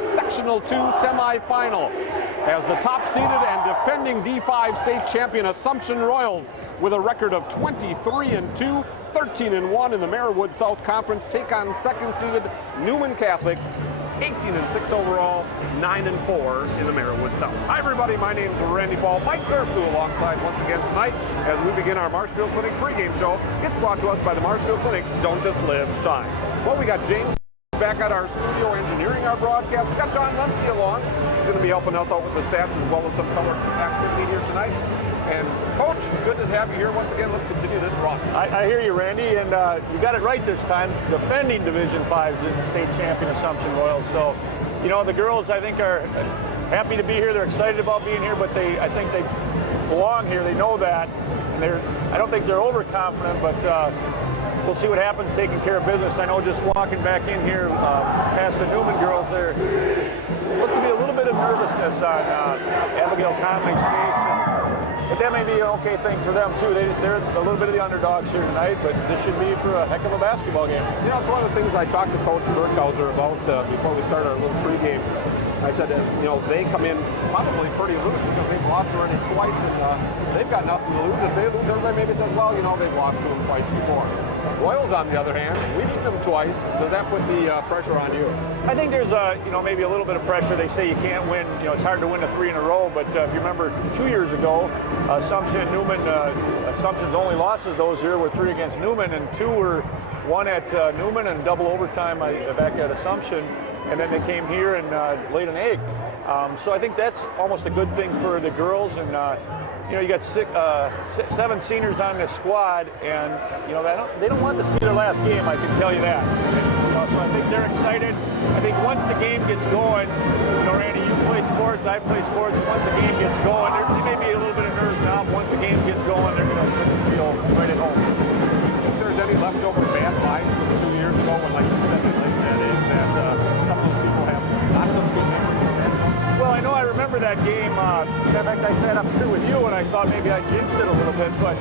Sectional 2 semifinal as the top-seeded and defending D5 state champion Assumption Royals with a record of 23-2, 13-1 in the Marywood South Conference take on second-seeded Newman Catholic, 18-6 overall, 9-4 in the Marywood South. Hi everybody, my name's Randy Paul. Mike Serflu alongside once again tonight as we begin our Marshfield Clinic pregame show. It's brought to us by the Marshfield Clinic. Don't just live, shine. Well, we got James back at our studio engineering our broadcast. We got John Lemke along. He's going to be helping us out with the stats as well as some color activity here tonight. And Coach, good to have you here once again. Let's continue this run. I hear you, Randy, and you got it right this time. It's defending Division 5 state champion Assumption Royals. So, you know, the girls I think are happy to be here. They're excited about being here, but I think they belong here. They know that. And I don't think they're overconfident, but we'll see what happens taking care of business. I know just walking back in here past the Newman girls, there looked to be a little bit of nervousness on Abigail Conley's face. But that may be an okay thing for them, too. They're a little bit of the underdogs here tonight, but this should be for a heck of a basketball game. You know, it's one of the things I talked to Coach Burkhauser about before we started our little pregame. I said, you know, they come in probably pretty loose because they've lost already twice, and they've got nothing to lose. If they lose, everybody maybe says, well, you know, they've lost to them twice before. Royals, on the other hand, we beat them twice. Does that put the pressure on you? I think there's, you know, maybe a little bit of pressure. They say you can't win, you know, it's hard to win 3 in a row, but if you remember 2 years ago, Assumption and Newman, Assumption's only losses those year were 3 against Newman, and 2 were 1 at Newman and double overtime back at Assumption, and then they came here and laid an egg. So I think that's almost a good thing for the girls, and you know, you got 7 seniors on this squad, and you know they don't want this to be their last game. I can tell you that. And, you know, so I think they're excited. I think once the game gets going, you know, Randy, you played sports, I played sports. Once the game gets going, there may be a little bit of nerves now. But once the game gets going, they're going to feel right at home. If there's any leftover bad vibes from 2 years ago when, like you said, they laid that egg, that some of those people have not such good memories. Well, I know I remember that game. In fact, I sat up here with you and I thought maybe I jinxed it a little bit. But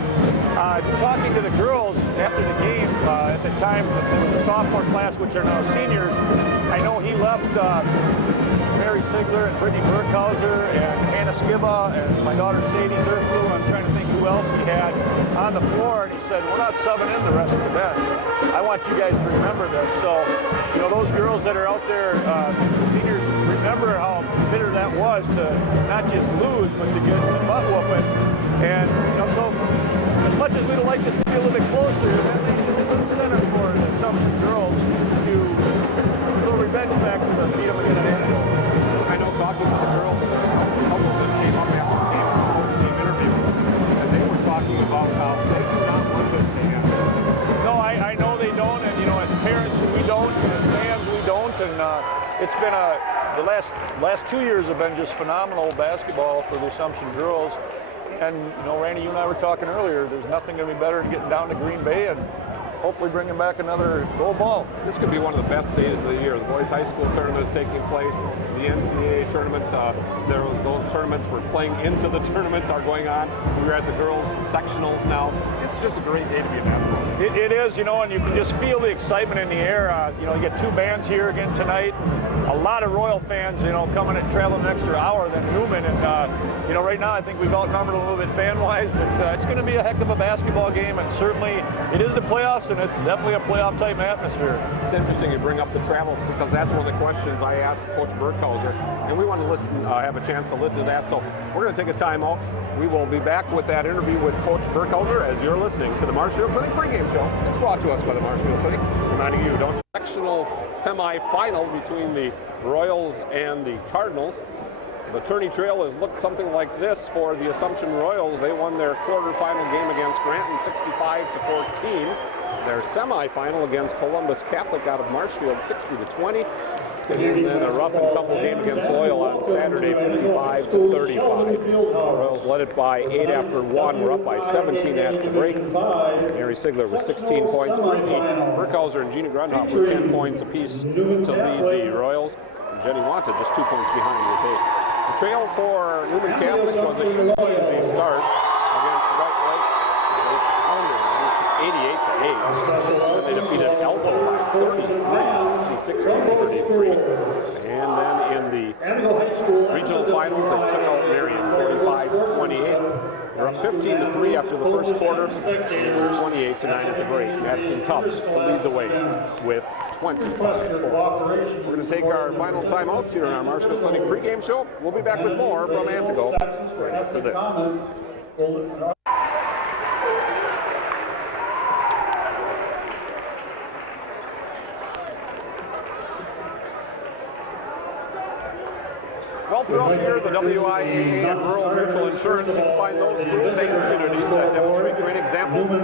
talking to the girls after the game, at the time, there was a sophomore class, which are now seniors. I know he left Mary Sigler and Brittany Burkhauser and Hannah Skiba and my daughter Sadie Zerflu. I'm trying to think who else he had on the floor. And he said, we're not subbing in the rest of the bench. I want you guys to remember this. So, you know, those girls that are out there, seniors, remember how bitter that was to not just lose, but to get the butt whooping. And, you know, so as much as we would like this to be a little bit closer, that makes it a good center for the Assumption girls to a little revenge factor to beat them again at Antidote. I know talking to the girls, a couple of them came up after the game, post-game interview, and they were talking about how they do not want this game. No, I know they don't, and, you know, as parents, we don't, and as fans, we don't, and it's been the last 2 years have been just phenomenal basketball for the Assumption girls. And, you know, Randy, you and I were talking earlier, there's nothing going to be better than getting down to Green Bay and hopefully bringing back another gold ball. This could be one of the best days of the year. The boys high school tournament is taking place. The NCAA tournament, those tournaments for playing into the tournament are going on. We're at the girls sectionals now. It's just a great day to be a basketball. It is, you know, and you can just feel the excitement in the air. You know, you get 2 bands here again tonight. A lot of Royal fans, you know, coming and traveling an extra hour than Newman. And, you know, right now I think we've outnumbered a little bit fan-wise, but it's going to be a heck of a basketball game. And certainly it is the playoffs, and it's definitely a playoff-type atmosphere. It's interesting you bring up the travel because that's one of the questions I asked Coach Burkhauser, and we want to listen, have a chance to listen to that. So we're going to take a time out. We will be back with that interview with Coach Burkhauser as you're listening to the Marshfield Clinic pregame show. It's brought to us by the Marshfield Clinic. Reminding you, don't sectional semifinal between the Royals and the Cardinals. The tourney trail has looked something like this for the Assumption Royals. They won their quarterfinal game against Granton 65-14. Their semifinal against Columbus Catholic out of Marshfield 60-20. And then a rough and tumble game against Loyal on Saturday 55-35. Royals led it by 8 after 1. We're up by 17 at the break. Mary Sigler with 16 points. Brittany Burkhauser and Gina Grundhoff with 10 points apiece to lead the Royals. And Jenny Wanta just 2 points behind with 8. The trail for Newman Catholic was an easy start against White Lake. They pounded 88-8. Then they defeated Elbow by 33, 66-33. And then up 15-3 after the first quarter. It was 28-9 at the break. Madison Tubbs to lead the way with 25 points. We're going to take our final timeouts here in our Marshfield Clinic pregame show. We'll be back with more from Antigo right after this. Well, throughout the year, the WIAA and Rural Mutual Insurance, you can find those groups and communities that demonstrate great examples of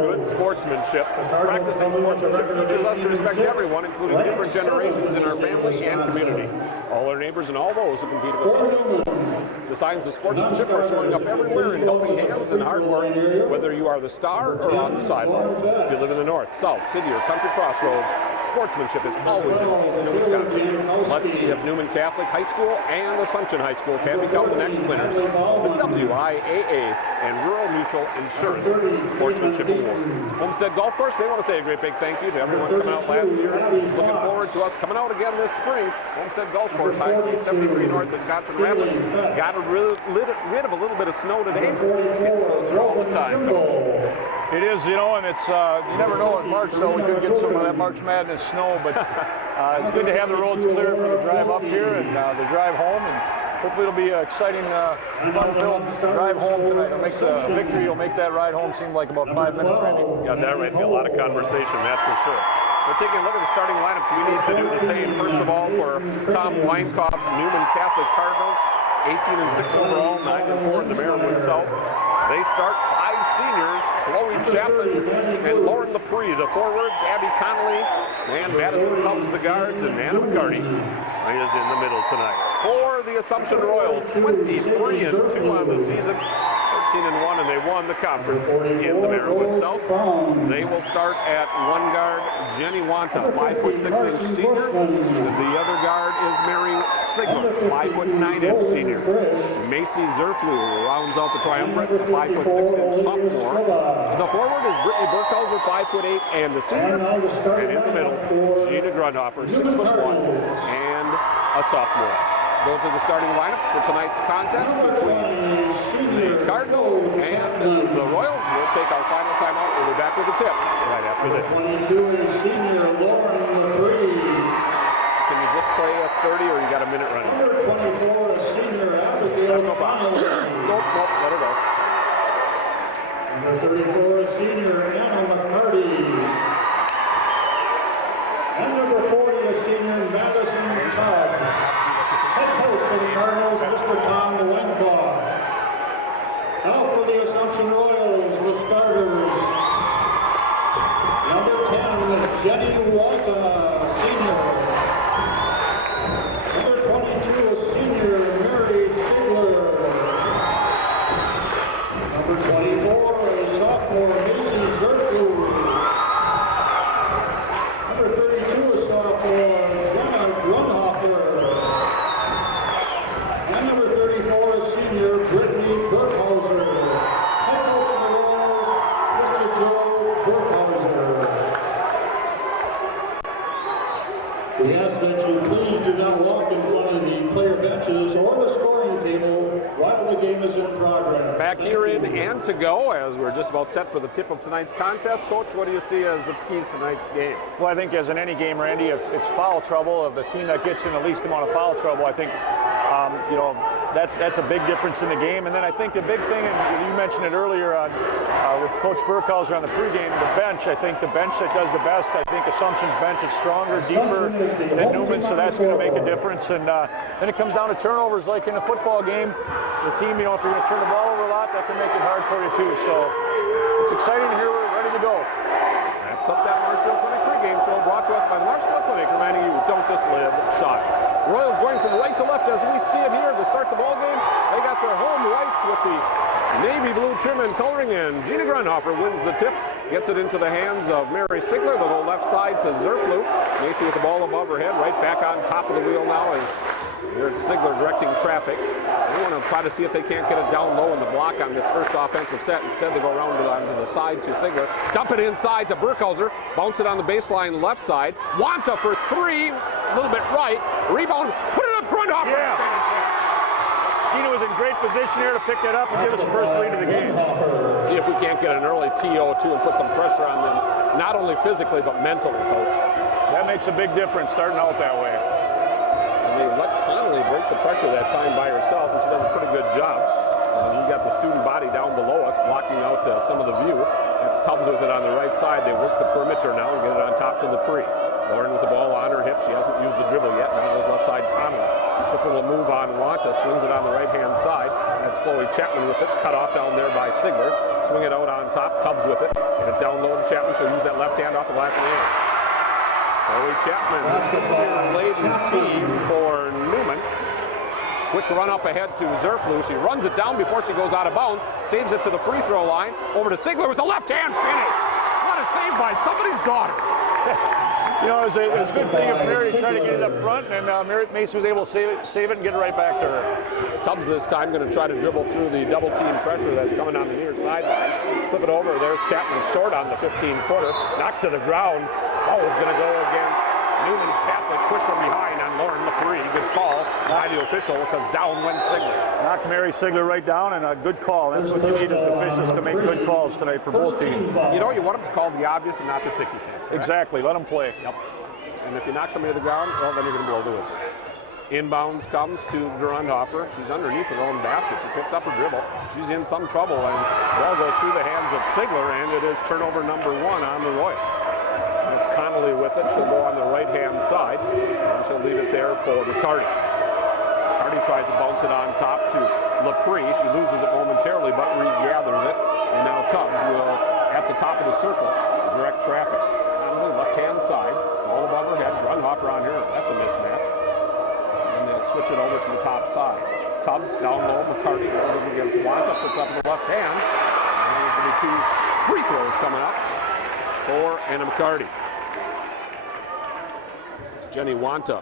good sportsmanship. Practicing sportsmanship teaches us to respect everyone, including different generations in our family and community. All our neighbors and all those who compete with us. The signs of sportsmanship are showing up everywhere in helping hands and hard work, whether you are the star or on the sideline. If you live in the north, south, city, or country crossroads, sportsmanship is always in season in Wisconsin. Let's see if Newman Catholic High School and Assumption High School can become the next winners of the WIAA and Rural Mutual Insurance Sportsmanship Award. Homestead Golf Course, they want to say a great big thank you to everyone coming out last year. Looking forward to us coming out again this spring. Homestead Golf Course, Highway 73 North, Wisconsin Rapids. Got rid of a little bit of snow today. It's getting closer all the time. It is, you know, and it's, you never know in March, though. We could get some of that March Madness snow, but it's good to have the roads cleared for the drive up here and the drive home, and hopefully it'll be an exciting, fun-filled drive home tonight. It'll make the victory, will make that ride home seem like about 5 minutes, maybe. Yeah, that might be a lot of conversation, that's for sure. We're taking a look at the starting lineups. We need to do the same, first of all, for Tom Weinkauf's Newman Catholic Cardinals, 18-6 overall, 9-4 in the Marywood South. They start 5 seniors, Chloe Chapman and Lauren Lepre, the forwards, Abby Connolly, and Madison Tubbs, the guards, and Nana McCarty is in the middle tonight. For the Assumption Royals, 23-2 on the season, 13-1, and they won the conference in the Marywood South. They will start at one guard, Jenny Wanta, 5'6" senior. The other guard is Mary Sigler, 5'9" senior. Macy Zerflu rounds out the triumvirate, 5'6" sophomore. The forward is Brittany Burkhauser, 5'8", and the senior. And in the middle, Gina Grundhofer, 6'1", and a sophomore. Go to the starting lineups for tonight's contest between the Cardinals and the Royals. We'll take our final timeout. We'll be back with a tip right after this. 22 senior Lauren Lepre. Can you just play a 30 or you got a minute running? Number 24 senior Abigail Connolly. Nope, let her go. Number 34 senior Anna McCarty. And number 40 senior Madison Tubbs. Head coach for the Cardinals, Mr. Tom Weinkauf. Now for the Assumption Royals, the starters. Number 10, Jenny Walta, senior. Number 22, senior Mary Sigler. Number 24, sophomore Macy Zerflu. Number 32, sophomore Jenna Grundhofer. And number 34, senior Brittany Burkhauser. Head coach of the Royals, Mr. Joe Burkhauser. We ask that you please do not walk in front of the player benches or the scoring table while the game is in progress. Back here in Antigo, as we're just about set for the tip of tonight's contest. Coach, what do you see as the keys to tonight's game? Well, I think as in any game, Randy, it's foul trouble. Of the team that gets in the least amount of foul trouble, I think, you know, that's a big difference in the game. And then I think the big thing, and you mentioned it earlier with Coach Burkhauser on the pregame, the bench. I think the bench that does the best. I think Assumption's bench is stronger, deeper than Newman, so that's going to make a difference. And then it comes down to turnovers, like in a football game. The team, you know, if you're going to turn the ball over a lot, that can make it hard for you too. So it's exciting to hear we're ready to go. Wraps up that Marshfield Clinic pregame show brought to us by the Marshfield Clinic, reminding you, don't just live, shot. Royals going from right to left as we see it here to start the ball game. They got their home whites with the navy blue trim and coloring, and Gina Grundhofer wins the tip, gets it into the hands of Mary Sigler. They'll go left side to Zerflu. Macy with the ball above her head, right back on top of the wheel now as here's Sigler directing traffic. They want to try to see if they can't get it down low in the block on this first offensive set. Instead, they go around to the side to Sigler. Dump it inside to Burkhauser. Bounce it on the baseline left side. Wanta for three. A little bit right. Rebound. Put it up front off. Yeah. Gina was in great position here to pick that up and give us the first lead of the game. See if we can't get an early TO too and put some pressure on them, not only physically but mentally, Coach. That makes a big difference starting out that way. And they let Connolly break the pressure that time by herself, and she does a pretty good job. We got the student body down below us, blocking out some of the view. That's Tubbs with it on the right side. They work the perimeter now and get it on top to Lepre. Lauren with the ball on her hip. She hasn't used the dribble yet. Now goes left side Connolly. Puts a little move on Wanta, swings it on the right-hand side. That's Chloe Chapman with it, cut off down there by Sigler. Swing it out on top, Tubbs with it. Get it down low to Chapman. She'll use that left hand off the glass and in. Chloe Chapman, the senior-laden team for Newman. Quick run up ahead to Zerflu. She runs it down before she goes out of bounds, saves it to the free throw line. Over to Sigler with a left-hand finish. What a save by somebody's daughter. You know, it was a good thing of Mary trying to get it up front, and Macy was able to save it and get it right back to her. Tubbs this time going to try to dribble through the double team pressure that's coming on the near sideline. Flip it over. There's Chapman short on the 15-footer. Knocked to the ground. Foul is going to go against Newman. Catholic push from behind on Lauren Lepre. Good call by the official because down went Sigler. Knocked Mary Sigler right down, and a good call. That's what you need as officials to make good calls tonight for both teams. You know, you want them to call the obvious and not the ticky-tack. Right? Exactly. Let them play. Yep. And if you knock somebody to the ground, well, then you're going to blow the whistle. Inbounds comes to Grundhofer. She's underneath her own basket. She picks up her dribble. She's in some trouble, and the ball goes through the hands of Sigler, and it is turnover number 1 on the Royals. It's Connolly with it. She'll go on the right-hand side, and she'll leave it there for McCarty. McCarty tries to bounce it on top to Lepre. She loses it momentarily, but regathers it. And now Tubbs will, at the top of the circle, direct traffic. Connolly, left-hand side, all above her head. Grundhofer on her. That's a mismatch. And they'll switch it over to the top side. Tubbs down low. McCarty goes over against Wanta, puts up in the left hand. And there's going to be 2 free throws coming up for Anna McCarty. Jenny Wanta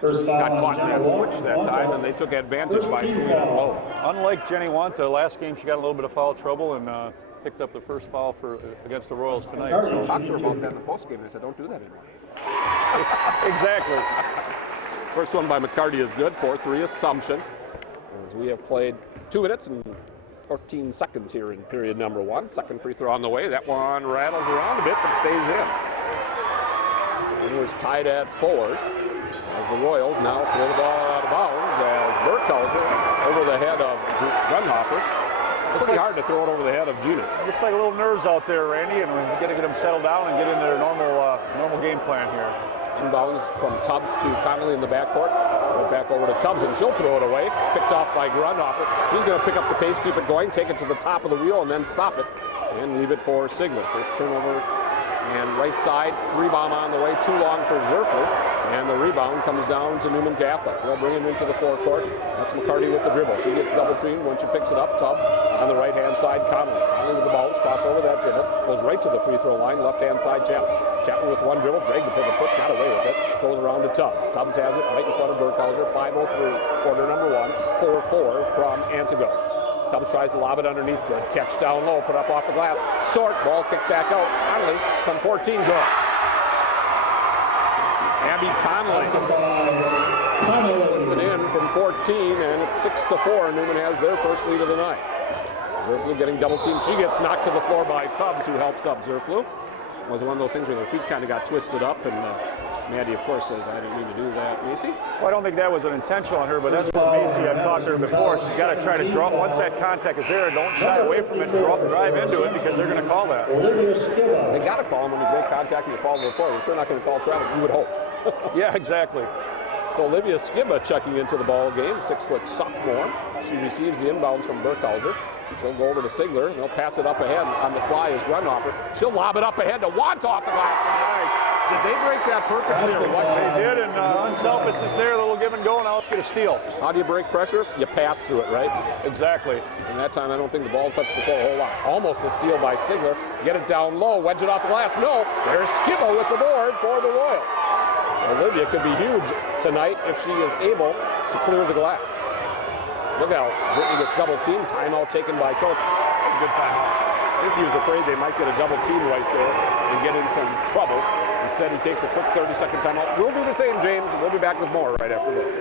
got caught in that switch that time, and they took advantage by swinging it low. Unlike Jenny Wanta, last game she got a little bit of foul trouble and picked up the first foul against the Royals tonight. So talked to her about that in the postgame, and they said, don't do that anymore. Exactly. First one by McCarty is good. 4-3 assumption. As we have played 2 minutes and 14 seconds here in period number 1. Second free throw on the way. That one rattles around a bit, but stays in. It was tied at 4s as the Royals now throw the ball out of bounds as Burkhauser over the head of Grundhofer. It's pretty hard to throw it over the head of Gina. Looks like a little nerves out there, Randy, and we've got to get them settled down and get in their normal game plan here. Inbounds from Tubbs to Connolly in the backcourt. Right back over to Tubbs, and she'll throw it away. Picked off by Grundhofer. She's going to pick up the pace, keep it going, take it to the top of the wheel, and then stop it. And leave it for Sigler. First turnover. And right side, 3-bomb on the way, too long for Zerflu. And the rebound comes down to Newman Catholic. They'll bring him into the forecourt. That's McCarty with the dribble. She gets double teamed when she picks it up. Tubbs on the right-hand side, Connolly. Connolly with the bounce, cross over that dribble. Goes right to the free throw line, left-hand side, Chapman. Chapman with one dribble, dragged the pivot foot, got away with it. Goes around to Tubbs. Tubbs has it right in front of Burkhauser. 5:03, quarter number 1. 4-4 from Antigo. Tubbs tries to lob it underneath. Good catch down low, put up off the glass. Short, ball kicked back out. Connolly from 14, good. Abby Connolly puts it in from 14, and it's 6-4. Newman has their first lead of the night. Zerflu getting double teamed. She gets knocked to the floor by Tubbs, who helps up Zerflu. It was one of those things where their feet kind of got twisted up, and Maddie, of course, says, I didn't mean to do that. Macy? Well, I don't think that was an intentional on her, but that's what Macy, I've talked to her before. She's got to try to draw. Once that contact is there, don't shy away from it, drive into it, because they're going to call that. They got to call him when you break contact and you fall to the floor. They're sure not going to call travel, you would hope. Yeah, exactly. So Olivia Skiba checking into the ball game, 6-foot sophomore. She receives the inbounds from Burkhauser. She'll go over to Sigler, and they'll pass it up ahead on the fly as Grundhofer. She'll lob it up ahead to Wanta off the glass. Nice. Did they break that perfectly or what? They did, and unselfishness there, a little give and go, now let's get a steal. How do you break pressure? You pass through it, right? Exactly. And that time, I don't think the ball touched the floor a whole lot. Almost a steal by Sigler. Get it down low, wedge it off the glass. No, there's Skiba with the board for the Royals. Olivia could be huge tonight if she is able to clear the glass. Look out, Brittany gets double teamed. Timeout taken by Coach. Good timeout. I think he was afraid they might get a double team right there and get in some trouble. Instead, he takes a quick 30-second timeout. We'll do the same, James. We'll be back with more right after this.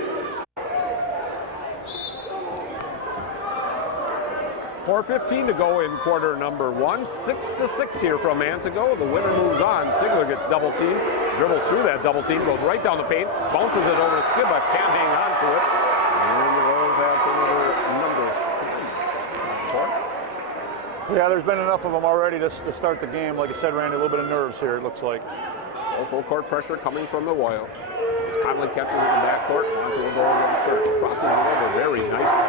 4:15 to go in quarter number 1. 6-6 here from Antigo. The winner moves on. Sigler gets double team, dribbles through that double team, goes right down the paint, bounces it over to Skiba, can't hang on to it. And the Royals have number 3. Yeah, there's been enough of them already to start the game. Like I said, Randy, a little bit of nerves here, it looks like. So full court pressure coming from the Royals. Conley catches it in the backcourt, onto the goal against Search. Crosses it over very nicely.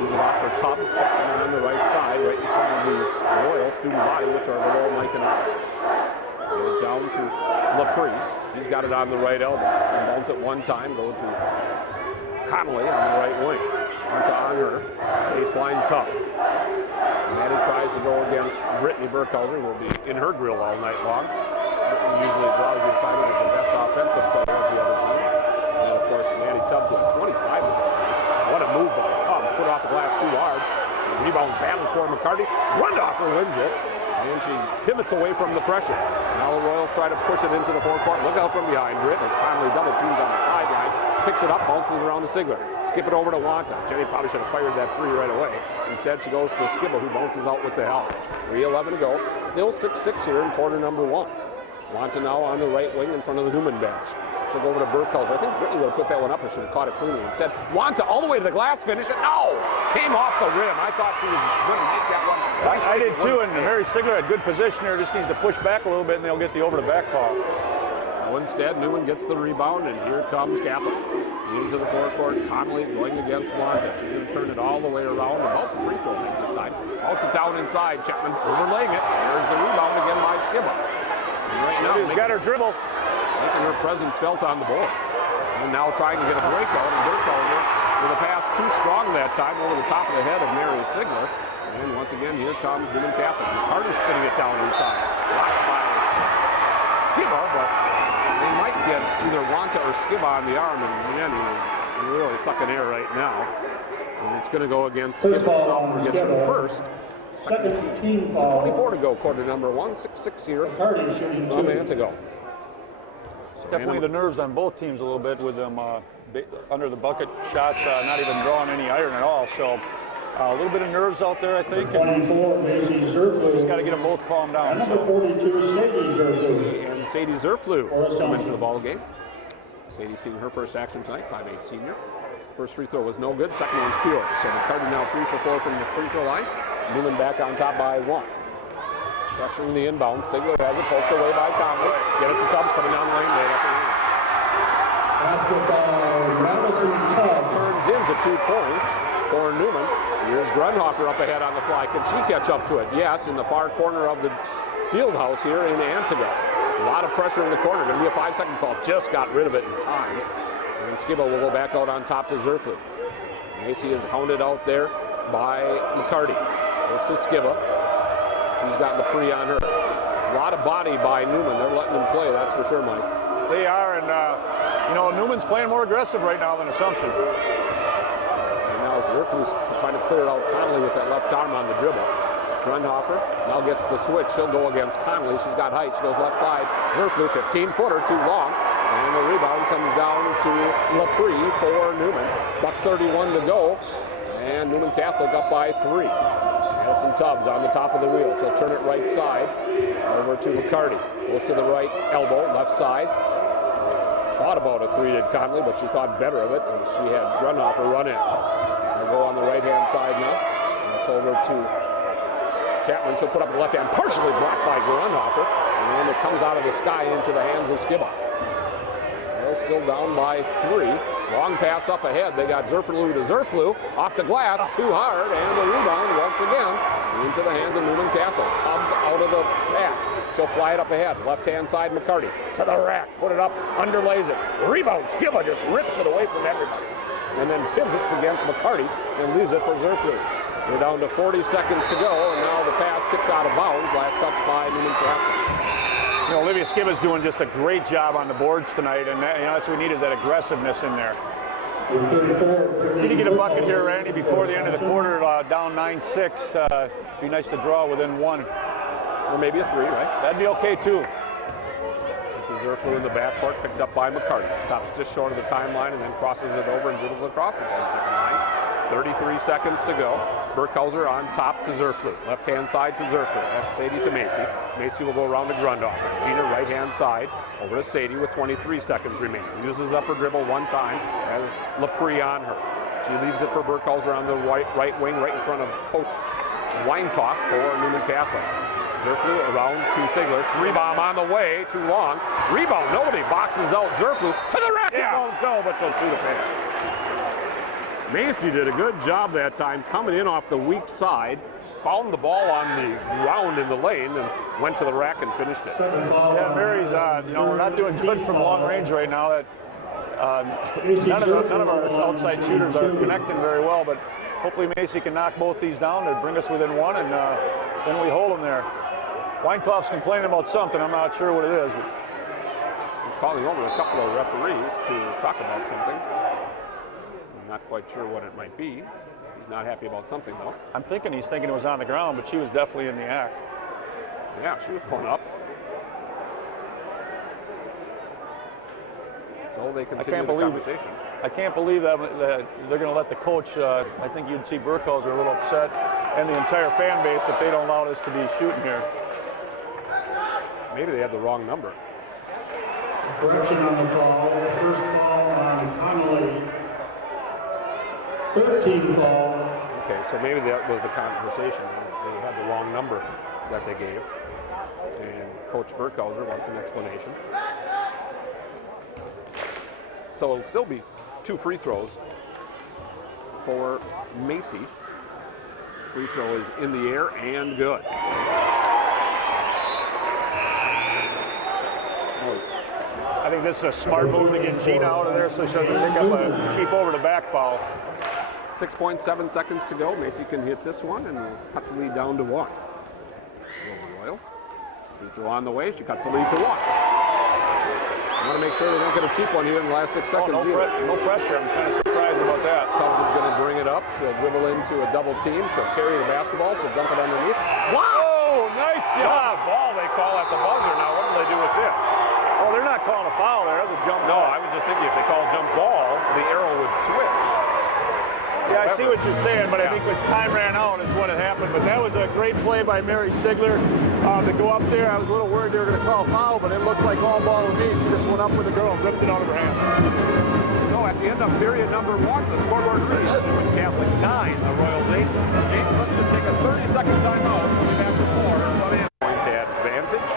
Moves it off for Tubbs, checking it on the right side, right in front of the Royal student body, which are below Mike and I. Get it down to Laprie. He's got it on the right elbow. Bounce it one time, go to Connolly on the right wing. Onto Onger, baseline Tubbs. Maddie tries to go against Brittany Burkhauser, who will be in her grill all night long. Brittany usually draws the assignment as the best offensive player of the other team. And of course, Maddie Tubbs with 25 minutes. What a move by Tubbs. Put it off the glass too hard. The rebound battle for McCarty. Grundhofer wins it. And she pivots away from the pressure. Now the Royals try to push it into the forecourt. Look out from behind Britt as Conley double teams on the sideline. Picks it up, bounces it around to Sigler. Skip it over to Wanta. Jenny probably should have fired that 3 right away. Instead, she goes to Skibba, who bounces out with the help. 3:11 to go. Still 6-6 here in quarter number 1. Wanta now on the right wing in front of the Newman bench. She'll go over to Burkhauser. I think Brittany would have put that one up and should have caught it cleanly. Instead, Wanta all the way to the glass, finish it. No! Came off the rim. I thought she was going to make that one. I did too, and Mary Sigler had good position there. Just needs to push back a little bit, and they'll get the over-the-back call. So instead, Newman gets the rebound, and here comes Kaplan. Into the forecourt, Connolly going against Wanta. She's going to turn it all the way around, about the free throw line this time. Bounce it down inside, Chapman overlaying it. There's the rebound again by Skibba. And right now, She's got her dribble. Making her presence felt on the board. And now trying to get a breakout, and Burkhauser with a pass too strong that time over the top of the head of Mary Sigler. And once again, here comes Newman Kaplan. McCarty spinning it down inside. Blocked by Skibba, but they might get either Wanta or Skibba on the arm, and Manny is really sucking air right now. And it's going to go against Skibba. So gets her first. Second team foul. 24 to go, quarter number 1. 6-6 here McCarty shooting from 2. Antigo. Definitely the nerves on both teams a little bit with them under the bucket shots, not even drawing any iron at all. So a little bit of nerves out there, I think. 24, Macy Zerflu. Just got to get them both calmed down. And number 42, Sadie Zerflu. And Sadie Zerflu come into the ball game. Sadie seeing her first action tonight, 5'8" senior. First free throw was no good, second one's pure. So McCarty now 3 for 4 from the free throw line. Newman back on top by 1. Pressuring the inbound. Sigler has it poked away by Conley. Get it to Tubbs coming down the lane. Right up the lane. Basketball, Madison Tubbs. Turns into 2 points for Newman. Here's Grundhofer up ahead on the fly. Can she catch up to it? Yes, in the far corner of the field house here in Antigo. A lot of pressure in the corner. Going to be a 5-second call. Just got rid of it in time. And Skibba will go back out on top to Zerflu. Macy is hounded out there by McCarty. Goes to Skibba. She's got Laprie on her. A lot of body by Newman. They're letting him play, that's for sure, Mike. They are, and Newman's playing more aggressive right now than Assumption. And now Zerflu's trying to clear it out Connolly with that left arm on the dribble. Grundhofer now gets the switch. She'll go against Connolly. She's got height. She goes left side. Zerflu, 15-footer, too long. And the rebound comes down to Laprie for Newman. $1:31 to go. And Newman Catholic up by 3. Madison Tubbs on the top of the wheel. She'll turn it right side over to McCarty. Goes to the right elbow, left side. Thought about a 3, did Conley, but she thought better of it, and she had Grundhofer run in. They'll go on the right-hand side now. And it's over to Chapman. She'll put up the left hand, partially blocked by Grundhofer, and then it comes out of the sky into the hands of Skibba. They're still down by 3. Long pass up ahead. They got Zerflu to Zerflu. Off the glass, too hard, and the rebound once again into the hands of Newman Catholic. Tubbs out of the path. She'll fly it up ahead. Left-hand side, McCarty to the rack. Put it up, underlays it. Rebound, Skibba just rips it away from everybody. And then pivots against McCarty and leaves it for Zerflu. We're down to 40 seconds to go, and now the pass tipped out of bounds. Last touch by Newman Catholic. Olivia Skibba's doing just a great job on the boards tonight, and that's what we need is that aggressiveness in there. We need to get a bucket here, Randy, before the end of the quarter, down 9-6. Be nice to draw within 1. Or maybe a 3, right? That'd be okay, too. This is Zerflu in the backcourt, picked up by McCarty. Stops just short of the timeline and then crosses it over and dribbles across the 10-second line. 33 seconds to go. Burkhauser on top to Zerflu. Left-hand side to Zerflu. That's Sadie to Macy. Macy will go around to Grundhofer. Gina right-hand side over to Sadie with 23 seconds remaining. Uses up her dribble one time, has Laprie on her. She leaves it for Burkhauser on the right wing, right in front of Coach Weinkoff for Newman Catholic. Zerflu around to Sigler. 3-bomb on the way, too long. Rebound, nobody boxes out Zerflu to the rack. It won't go, but she'll shoot a pass. Macy did a good job that time coming in off the weak side, found the ball on the ground in the lane and went to the rack and finished it. Yeah, Mary's, we're not doing good from long range right now. That none of our outside shooters are connecting very well, but hopefully Macy can knock both these down to bring us within one, and then we hold them there. Weinkoff's complaining about something. I'm not sure what it is. But he's calling over a couple of referees to talk about something. I'm not quite sure what it might be. He's not happy about something, though. I'm thinking he's thinking it was on the ground, but she was definitely in the act. Yeah, she was going up. So they continue the conversation. I can't believe that they're going to let the coach, I think you'd see Burkhauser a little upset, and the entire fan base if they don't allow us to be shooting here. Maybe they had the wrong number. Correction on the foul. First foul on Connolly. 13 foul. Okay, so maybe that was the conversation. They had the wrong number that they gave. And Coach Burkhauser wants an explanation. So it'll still be 2 free throws for Macy. Free throw is in the air and good. I think this is a smart move to get Gina out of there so she doesn't pick up a cheap over the back foul. 6.7 seconds to go. Macy can hit this one and we'll cut the lead down to 1. Golden Royals. Free throw on the way. She cuts the lead to 1. I want to make sure they don't get a cheap one here in the last 6 seconds. No pressure. I'm kind of surprised about that. Tubbs is going to bring it up. She'll dribble into a double team. She'll carry the basketball. She'll dump it underneath. Wow! Nice job. Ball they call at the buzzer. Now what do they do with this? Oh, they're not calling a foul there. That's a jump ball. No, I was just thinking if they call jump ball, the arrow would switch. Yeah, I see what you're saying, but I think when time ran out is what had happened. But that was a great play by Mary Sigler to go up there. I was a little worried they were going to call a foul, but it looked like all ball to me. She just went up with the girl and ripped it out of her hand. So at the end of period number 1, the scoreboard reads Newman Catholic 9, the Royals 8. James looks to take a 30-second timeout. Coming back to 4. Point advantage.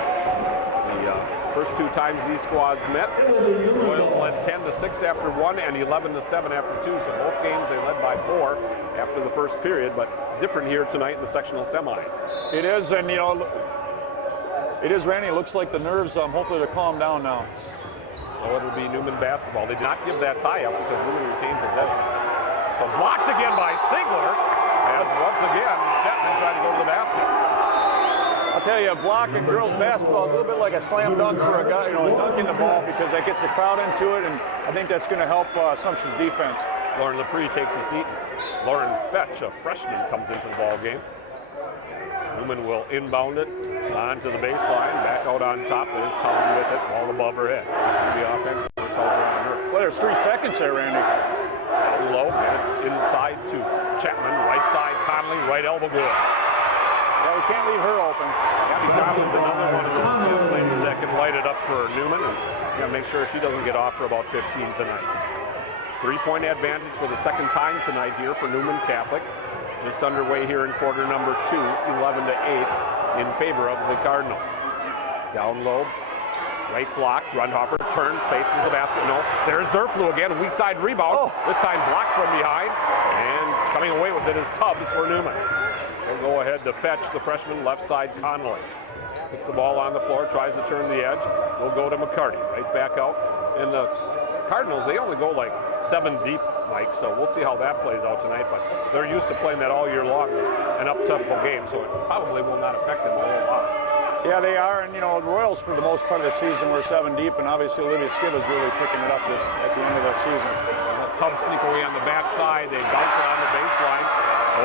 The first 2 times these squads met, the Royals led 10-6 after 1 and 11-7 after 2. So both games they led by 4 after the first period, but different here tonight in the sectional semis. It is, and it is, Randy. It looks like the nerves, hopefully they're calmed down now. So it'll be Newman basketball. They did not give that tie-up because Newman retains possession. So blocked again by Sigler, and once again, Chapman tried to go to the basket. I'll tell you, a block in girls basketball is a little bit like a slam dunk for a guy, dunking the ball because that gets the crowd into it, and I think that's going to help Assumption's defense. Lauren Laprie takes a seat. Lauren Fetch, a freshman, comes into the ball game. Newman will inbound it onto the baseline, back out on top. There's Tubbs with it, all above her head. The offense on her. Well, there's 3 seconds there, Randy. Down low, and inside to Chapman, right side Conley, right elbow good. Yeah, we can't leave her open. Abby Conley's another one of those young ladies that can light it up for Newman, and gotta make sure she doesn't get off for about 15 tonight. 3-point advantage for the second time tonight here for Newman Catholic. Just underway here in quarter number 2, 11-8 in favor of the Cardinals. Down low, right block, Grundhofer turns, faces the basket. No, there's Zerflu again, weak side rebound. This time blocked from behind, and coming away with it is Tubbs for Newman. She'll go ahead to Fetch the freshman, left side Connolly. Puts the ball on the floor, tries to turn the edge. We'll go to McCarty, right back out. And the Cardinals, they only go like 7 deep, Mike, so we'll see how that plays out tonight, but they're used to playing that all year long, an up-tempo game, so it probably will not affect them a whole lot. Yeah, they are, and the Royals for the most part of the season were 7 deep, and obviously Olivia Skibb is really picking it up at the end of the season. Tubbs sneak away on the backside, they bounce it on the baseline,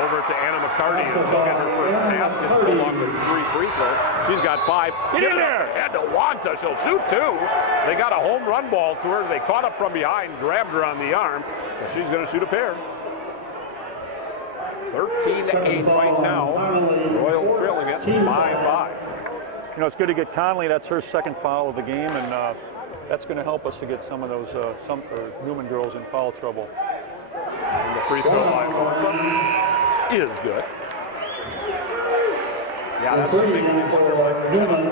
over to Anna McCarty, and she'll get her first basket, along with 3 free throws. She's got 5. Get in there! Head to Wanta, she'll shoot 2. They got a home run ball to her. They caught up from behind, grabbed her on the arm, and she's going to shoot a pair. 13-8 right now. Royals trailing it by 5. You know, it's good to get Conley. That's her second foul of the game, and that's going to help us to get some of those Newman girls in foul trouble. And the free throw line is good. Yeah, that's what makes me wonder why they didn't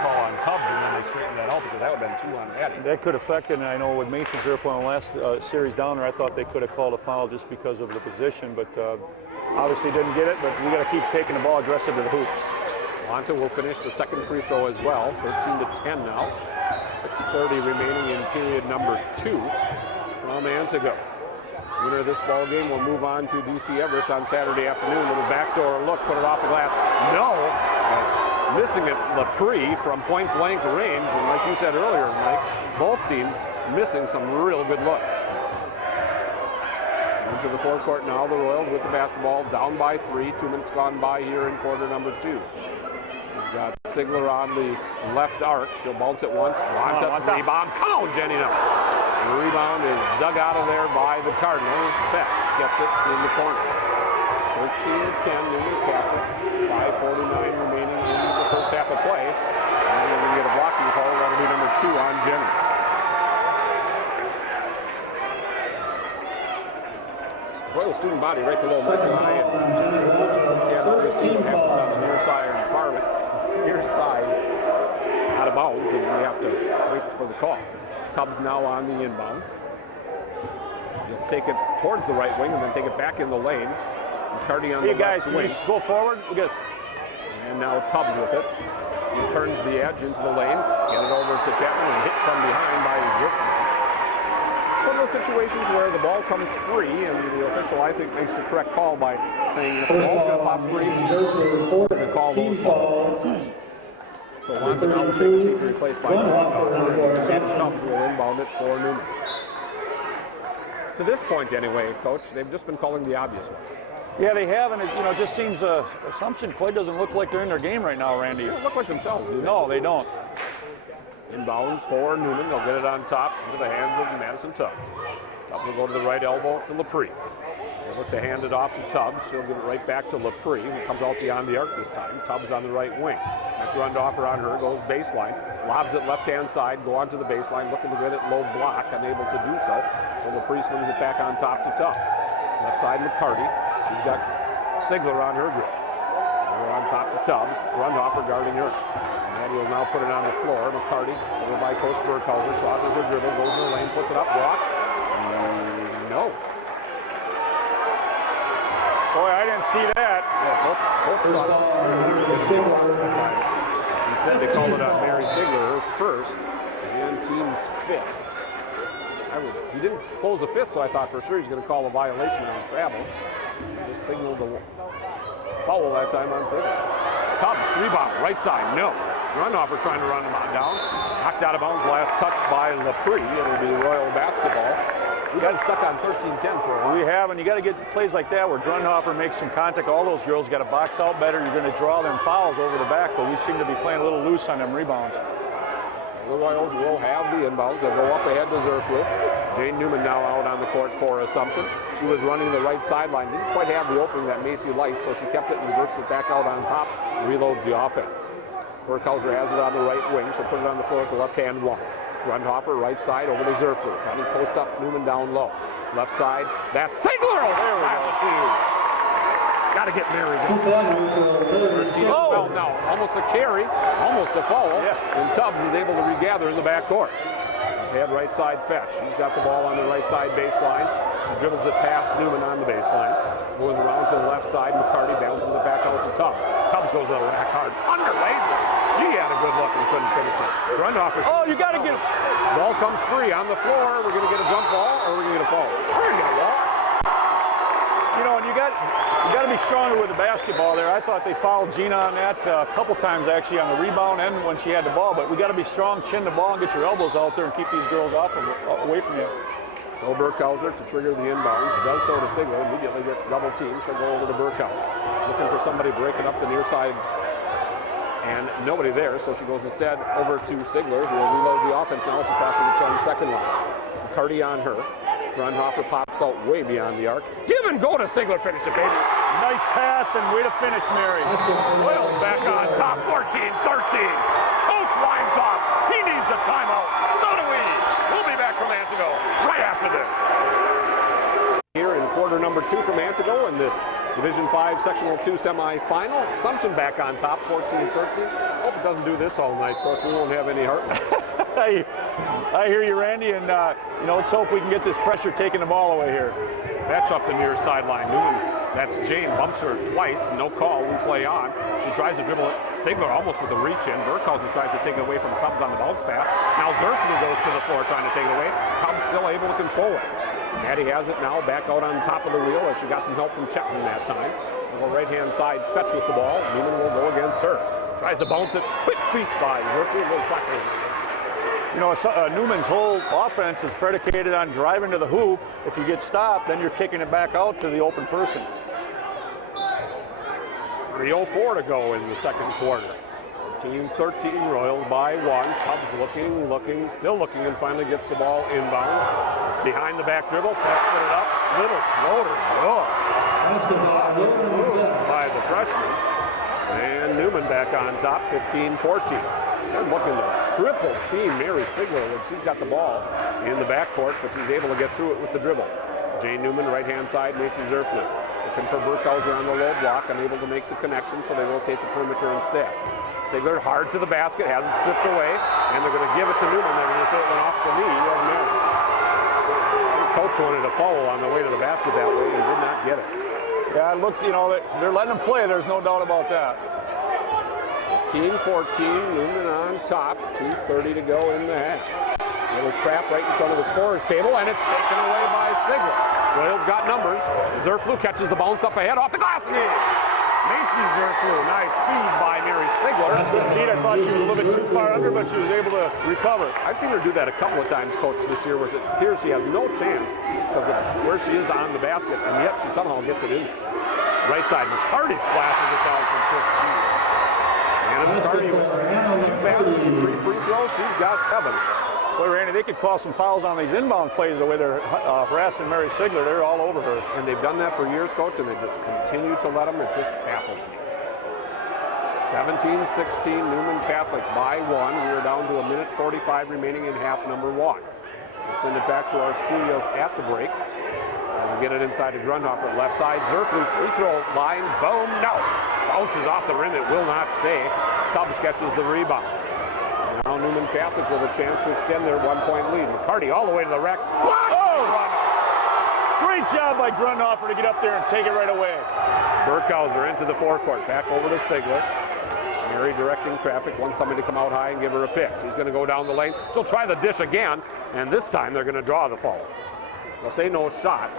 call on Tubbs and then they straightened that out, because that would have been 2 on Maddie. That could affect it, and I know with Mason Zerfel in the last series down there, I thought they could have called a foul just because of the position, but obviously didn't get it, but we got to keep taking the ball aggressive to the hoop. Monta will finish the second free throw as well, 13-10 now. 6:30 remaining in period number 2 from Antigo. Winner of this ball game will move on to DC Everest on Saturday afternoon. Little backdoor look, put it off the glass. No, as missing it, Lepre from point blank range. And like you said earlier, Mike, both teams missing some real good looks. Into the forecourt now, the Royals with the basketball, down by 3. 2 minutes gone by here in quarter number 2. We've got Sigler on the left arc. She'll bounce it once. Monta, rebound. Count, Jenny now. The rebound is dug out of there by the Cardinals. Fetch gets it in the corner. 13-10 Newman Catholic. 5:49 remaining in the first half of play. And we're going to get a blocking call. That'll be number 2 on Jenny. Royal student body right below Mike and I. Yeah, we'll see what happens on the near side or far near side out of bounds, and we have to wait for the call. Tubbs now on the inbound. He'll take it towards the right wing and then take it back in the lane. McCarty on the left wing. Go forward. And now Tubbs with it. He turns the edge into the lane, get it over to Chapman, and hit from behind by Zerfel. One of those situations where the ball comes free, and the official, I think, makes the correct call by saying if the ball's going to pop free, we're going to call those fouls. So Lonzo now will take a seat replaced by Tubbs will inbound it for Newman. To this point, anyway, Coach, they've just been calling the obvious ones. Yeah, they have, and it just seems Assumption play doesn't look like they're in their game right now, Randy. They don't look like themselves, do they? No, they don't. Inbounds for Newman. They'll get it on top into the hands of Madison Tubbs. Tubbs will go to the right elbow to Lepre. They'll look to hand it off to Tubbs. She'll give it right back to Lepre, who comes out beyond the arc this time. Tubbs on the right wing. Grundhofer on her, goes baseline. Lobs it left-hand side, go onto the baseline, looking to get it low block, unable to do so. So Lepre swings it back on top to Tubbs. Left side, McCarty. She's got Sigler on her grip. We're on top to Tubbs. Grundhofer guarding her. Maddie will now put it on the floor. McCarty, over by Coach Burkhauser, crosses her dribble, goes in the lane, puts it up, block. No. Boy, I didn't see that. Yeah, Coach instead, they called it on Mary Sigler, her first, and team's 5th. He didn't close the 5th, so I thought for sure he was going to call a violation on travel. He just signaled the foul that time on Sigler. Tubbs, rebound, right side, no. Grundhofer trying to run him on down. Knocked out of bounds, last touch by Lepre. It'll be Royal basketball. We got stuck on 13-10 for a while. We have, and you got to get plays like that where Grundhofer makes some contact. All those girls got to box out better. You're going to draw them fouls over the back, but we seem to be playing a little loose on them rebounds. The Royals will have the inbounds. They'll go up ahead to Zerfel. Jane Newman now out on the court for Assumption. She was running the right sideline. Didn't quite have the opening that Macy liked, so she kept it and reversed it back out on top. Reloads the offense. Burkhauser has it on the right wing. She'll put it on the floor with the left hand once. Grundhofer, right side, over to Zerfel. Trying to post up, Newman down low. Left side, that's Sigler! Oh, there we go. Got to get Mary going. Oh, no, almost a carry, almost a foul. Yeah. And Tubbs is able to regather in the backcourt. Head right side fetch. She's got the ball on the right side baseline. She dribbles it past Newman on the baseline. Goes around to the left side. McCarty bounces it back out to Tubbs. Tubbs goes to the rack hard. Underlays it. She had a good look and couldn't finish it. Grundhofer. Oh, you got to get it. Ball comes free on the floor. We're going to get a jump ball or we're going to get a foul. We're going to get a ball. You know, and you got to be stronger with the basketball there. I thought they fouled Gina on that a couple times actually on the rebound and when she had the ball. But we got to be strong, chin the ball, and get your elbows out there and keep these girls away from you. So Burkhauser to trigger the inbounds. Does so to Sigler. Immediately gets double teamed. She'll go over to Burkhauser. Looking for somebody breaking up the near side. And nobody there, so she goes instead over to Sigler, who will reload the offense now. She crosses the 10-second line. McCarty on her. Grunhofer pops out way beyond the arc. Give and go to Sigler, finish it, baby. Nice pass and way to finish, Mary. Royals back on top, 14-13. Coach Weinkoff, he needs a timeout. So do we. We'll be back from Antigo right after this. Here in quarter number 2 from Antigo in this Division 5 Sectional 2 semifinal. Assumption back on top, 14-13. Hope it doesn't do this all night, Coach. We won't have any heart. I hear you, Randy, and you know, let's hope we can get this pressure taking the ball away here. Fetch up the near sideline. Newman, that's Jane, bumps her twice. No call. We play on. She tries to dribble it. Sigler almost with a reach in. Burkhauser tries to take it away from Tubbs on the bounce pass. Now Zerflu goes to the floor trying to take it away. Tubbs still able to control it. Maddie has it now back out on top of the wheel as she got some help from Chetman that time. On the right-hand side, Fetch with the ball. Newman will go against her. Tries to bounce it. Quick feet by Zerflu. Little second. You know, Newman's whole offense is predicated on driving to the hoop. If you get stopped, then you're kicking it back out to the open person. 3:04 to go in the second quarter. 14-13, Royals by 1. Tubbs looking, still looking, and finally gets the ball inbounds. Behind the back dribble, Fetch put it up. Little floater, good. By the freshman. And Newman back on top, 15-14. They're looking to triple team Mary Sigler when she's got the ball in the backcourt, but she's able to get through it with the dribble. Jane Newman, right-hand side, Macy Zerflu. Looking for Burkhauser on the low block, unable to make the connection, so they rotate the perimeter instead. Sigler hard to the basket, has it stripped away, and they're going to give it to Newman. They're going to say it went off the knee of Mary. Coach wanted to follow on the way to the basket that way and did not get it. Yeah, look, you know, they're letting them play. There's no doubt about that. 15-14, Newman on top, 2:30 to go in the half. Little trap right in front of the scorer's table, and it's taken away by Sigler. Royals got numbers. Zerflu catches the bounce up ahead off the glass and in. Macy Zerflu, nice feed by Mary Sigler. That's good feed. I thought she was a little bit too far under, but she was able to recover. I've seen her do that a couple of times, Coach, this year, where it appears she has no chance because of where she is on the basket, and yet she somehow gets it in. Right side, McCarty splashes it down from 15. Anna McCarty with 2 baskets, 3 free throws. She's got 7. Boy, Randy, they could call some fouls on these inbound plays the way they're harassing Mary Sigler. They're all over her. And they've done that for years, Coach, and they just continue to let them. It just baffles me. 17-16, Newman Catholic by 1. We are down to 1:45 remaining in half number 1. We'll send it back to our studios at the break. We'll get it inside to Grunhofer, left side. Zerflu, free throw line, boom, no. Bounces off the rim, it will not stay. Tubbs catches the rebound. Now Newman Catholic with a chance to extend their 1-point lead. McCarty all the way to the rack. Oh! Great job by Grunhofer to get up there and take it right away. Burkhauser into the forecourt, back over to Sigler. Mary directing traffic, wants somebody to come out high and give her a pick. She's going to go down the lane. She'll try the dish again, and this time they're going to draw the foul. They'll say no shot,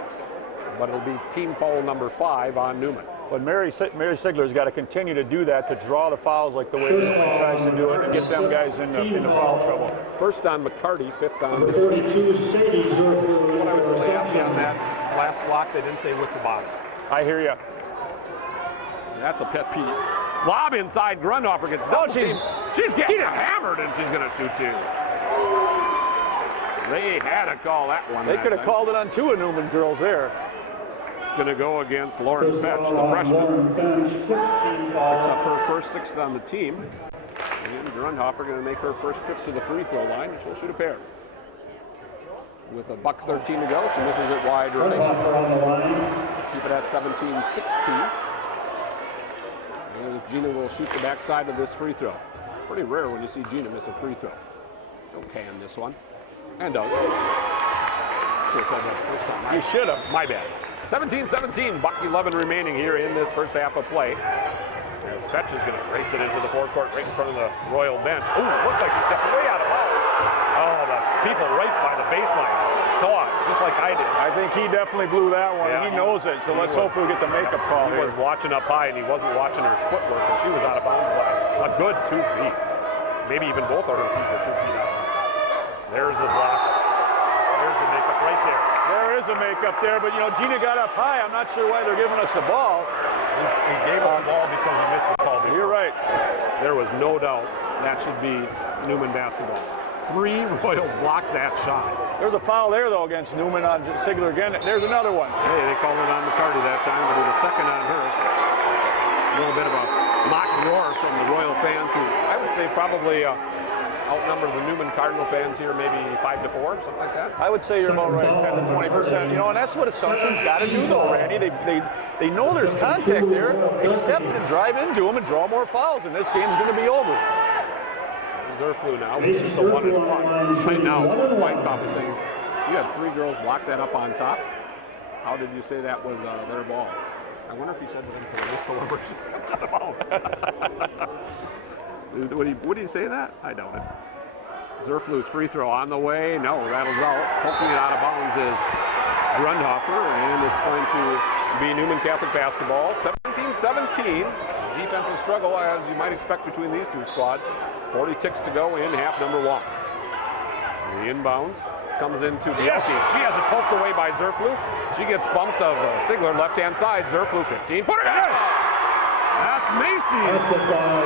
but it'll be team foul number 5 on Newman. But Mary Sigler's got to continue to do that, to draw the fouls like the way Newman tries to do it and get them guys into foul trouble. First on McCarty, 5th on Number 32, Sadie Zerflu. What I would really happy on that last block, they didn't say with the bottom. I hear you. That's a pet peeve. Lob inside, Grunhofer gets double teamed. She's getting hammered, and she's going to shoot 2. They had to call that one. They could have called it on 2 of Newman girls there. It's going to go against Lauren Fetch, the freshman. Picks up her first 6th on the team. And Grunhofer going to make her first trip to the free throw line. She'll shoot a pair. With $1:13 to go, she misses it wide right. Keep it at 17-16. And Gina will shoot the backside of this free throw. Pretty rare when you see Gina miss a free throw. She'll can this one. And does. Should have said that the first time. You should have. My bad. 17-17, $1:11 remaining here in this first half of play. As Fetch is going to race it into the forecourt right in front of the Royal bench. Ooh, looked like he stepped way out of bounds. Oh, the people right by the baseline saw it, just like I did. I think he definitely blew that one. Yeah. He knows it, so let's hope we get the makeup call He here. was watching up high, and he wasn't watching her footwork, and she was out of bounds by a good 2 feet. Maybe even both of her feet were 2 feet out. There's the block. There's the makeup right there. There is a makeup there, but you know, Gina got up high. I'm not sure why they're giving us the ball. He gave us the ball because he missed the call. You're right. There was no doubt that should be Newman basketball. 3 Royals blocked that shot. There's a foul there, though, against Newman on Sigler again. There's another one. Hey, they called it on McCarty that time, but it was second on her. A little bit of a mock roar from the Royal fans, who I would say probably outnumber the Newman Cardinal fans here, maybe 5-4, something like that. I would say you're about right, 10 to 20%. You know, and that's what Assumption's got to do, though, Randy. They know there's contact there, accept it and drive into them and draw more fouls, and this game's going to be over. Zerflu now, this is the 1-1. Right now, Coach Whitecoff is saying, you had 3 girls block that up on top. How did you say that was their ball? I wonder if he said to them to release the one where she stepped out of bounds. Would he say that? I doubt it. Zerflu's free throw on the way. No, rattles out. Poking it out of bounds is Grundhofer, and it's going to be Newman Catholic basketball. 17-17. Defensive struggle, as you might expect between these two squads. 40 ticks to go in half number 1. The inbounds comes into Bielke. Yes. She has it poked away by Zerflu. She gets bumped of Sigler, left-hand side. Zerflu, 15-footer. Yes! That's Macy's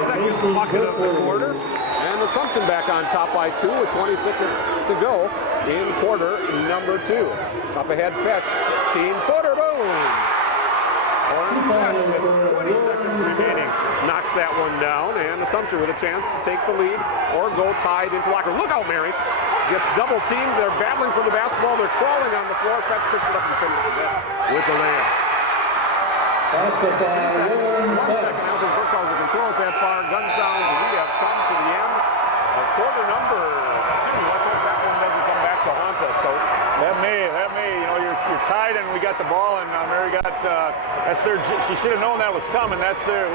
second bucket of the quarter. And Assumption back on top by 2 with 20 seconds to go in quarter number 2. Up ahead fetch, 15-footer, boom! Orange Fetch with 20 seconds remaining knocks that one down, and Assumption with a chance to take the lead or go tied into locker. Look out, Mary! Gets double teamed. They're battling for the basketball. They're crawling on the floor. Fetch picks it up and finishes it with the layup. Basketball, 1 second. I don't think Burkhauser can throw it that far. Gun sounds. We have come to the end of quarter number 2. Let's hope that one doesn't come back to haunt us, Coach. That may. You know, you're tied, and we got the ball, and Mary got. That's their. She should have known that was coming. That's their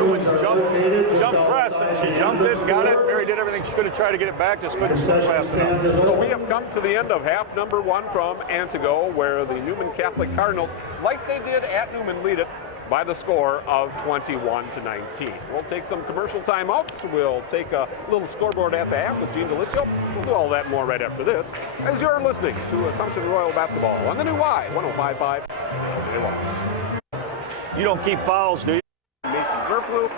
Newman's jump press, and she jumped it, got it. Mary did everything she could have tried to get it back, just couldn't swim fast enough. So we have come to the end of half number 1 from Antigo, where the Newman Catholic Cardinals, like they did at Newman, lead it by the score of 21-19. We'll take some commercial timeouts. We'll take a little scoreboard at the half with Gene Delisio. We'll do all that more right after this, as you're listening to Assumption Royal Basketball on the new Y 105.5. You don't keep fouls, do you? Mason Zerflu,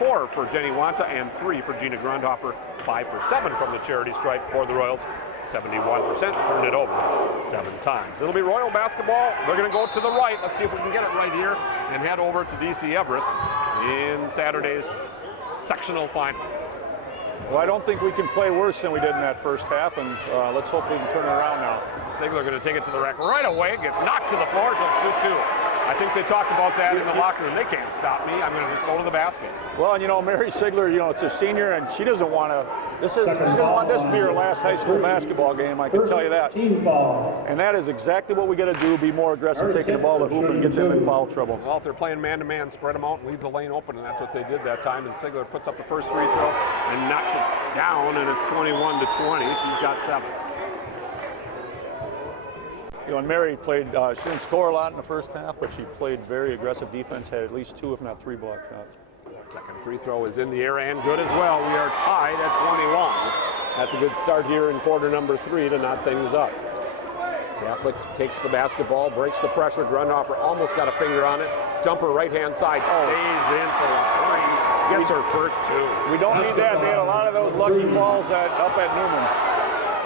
4 for Jenny Wanta, and 3 for Gina Grundhofer. 5 for 7 from the charity stripe for the Royals. 71%, turned it over 7 times. It'll be Royal basketball. They're going to go to the right. Let's see if we can get it right here and head over to DC Everest in Saturday's sectional final. Well, I don't think we can play worse than we did in that first half, and let's hope we can turn it around now. Sigler going to take it to the rack right away. Gets knocked to the floor. He'll shoot 2. I think they talked about that in the locker room. They can't stop me. I'm going to just go to the basket. Well, and you know, Mary Sigler, you know, it's a senior, and she doesn't want to. She doesn't want this to be her last high school basketball game. I can tell you that. Team foul. And that is exactly what we got to do: be more aggressive, taking the ball to hoop and get them in foul trouble. Well, if they're playing man-to-man, spread them out and leave the lane open, and that's what they did that time. And Sigler puts up the first free throw and knocks it down, and it's 21-20. She's got 7. You know, and Mary played, she didn't score a lot in the first half, but she played very aggressive defense, had at least 2, if not 3 block shots. Second free throw is in the air and good as well. We are tied at 21. That's a good start here in quarter number 3 to knot things up. Catholic takes the basketball, breaks the pressure. Grundhofer almost got a finger on it. Jumper right-hand side, stays in for a 3. Gets her first 2. We don't need that. They had a lot of those lucky falls up at Newman.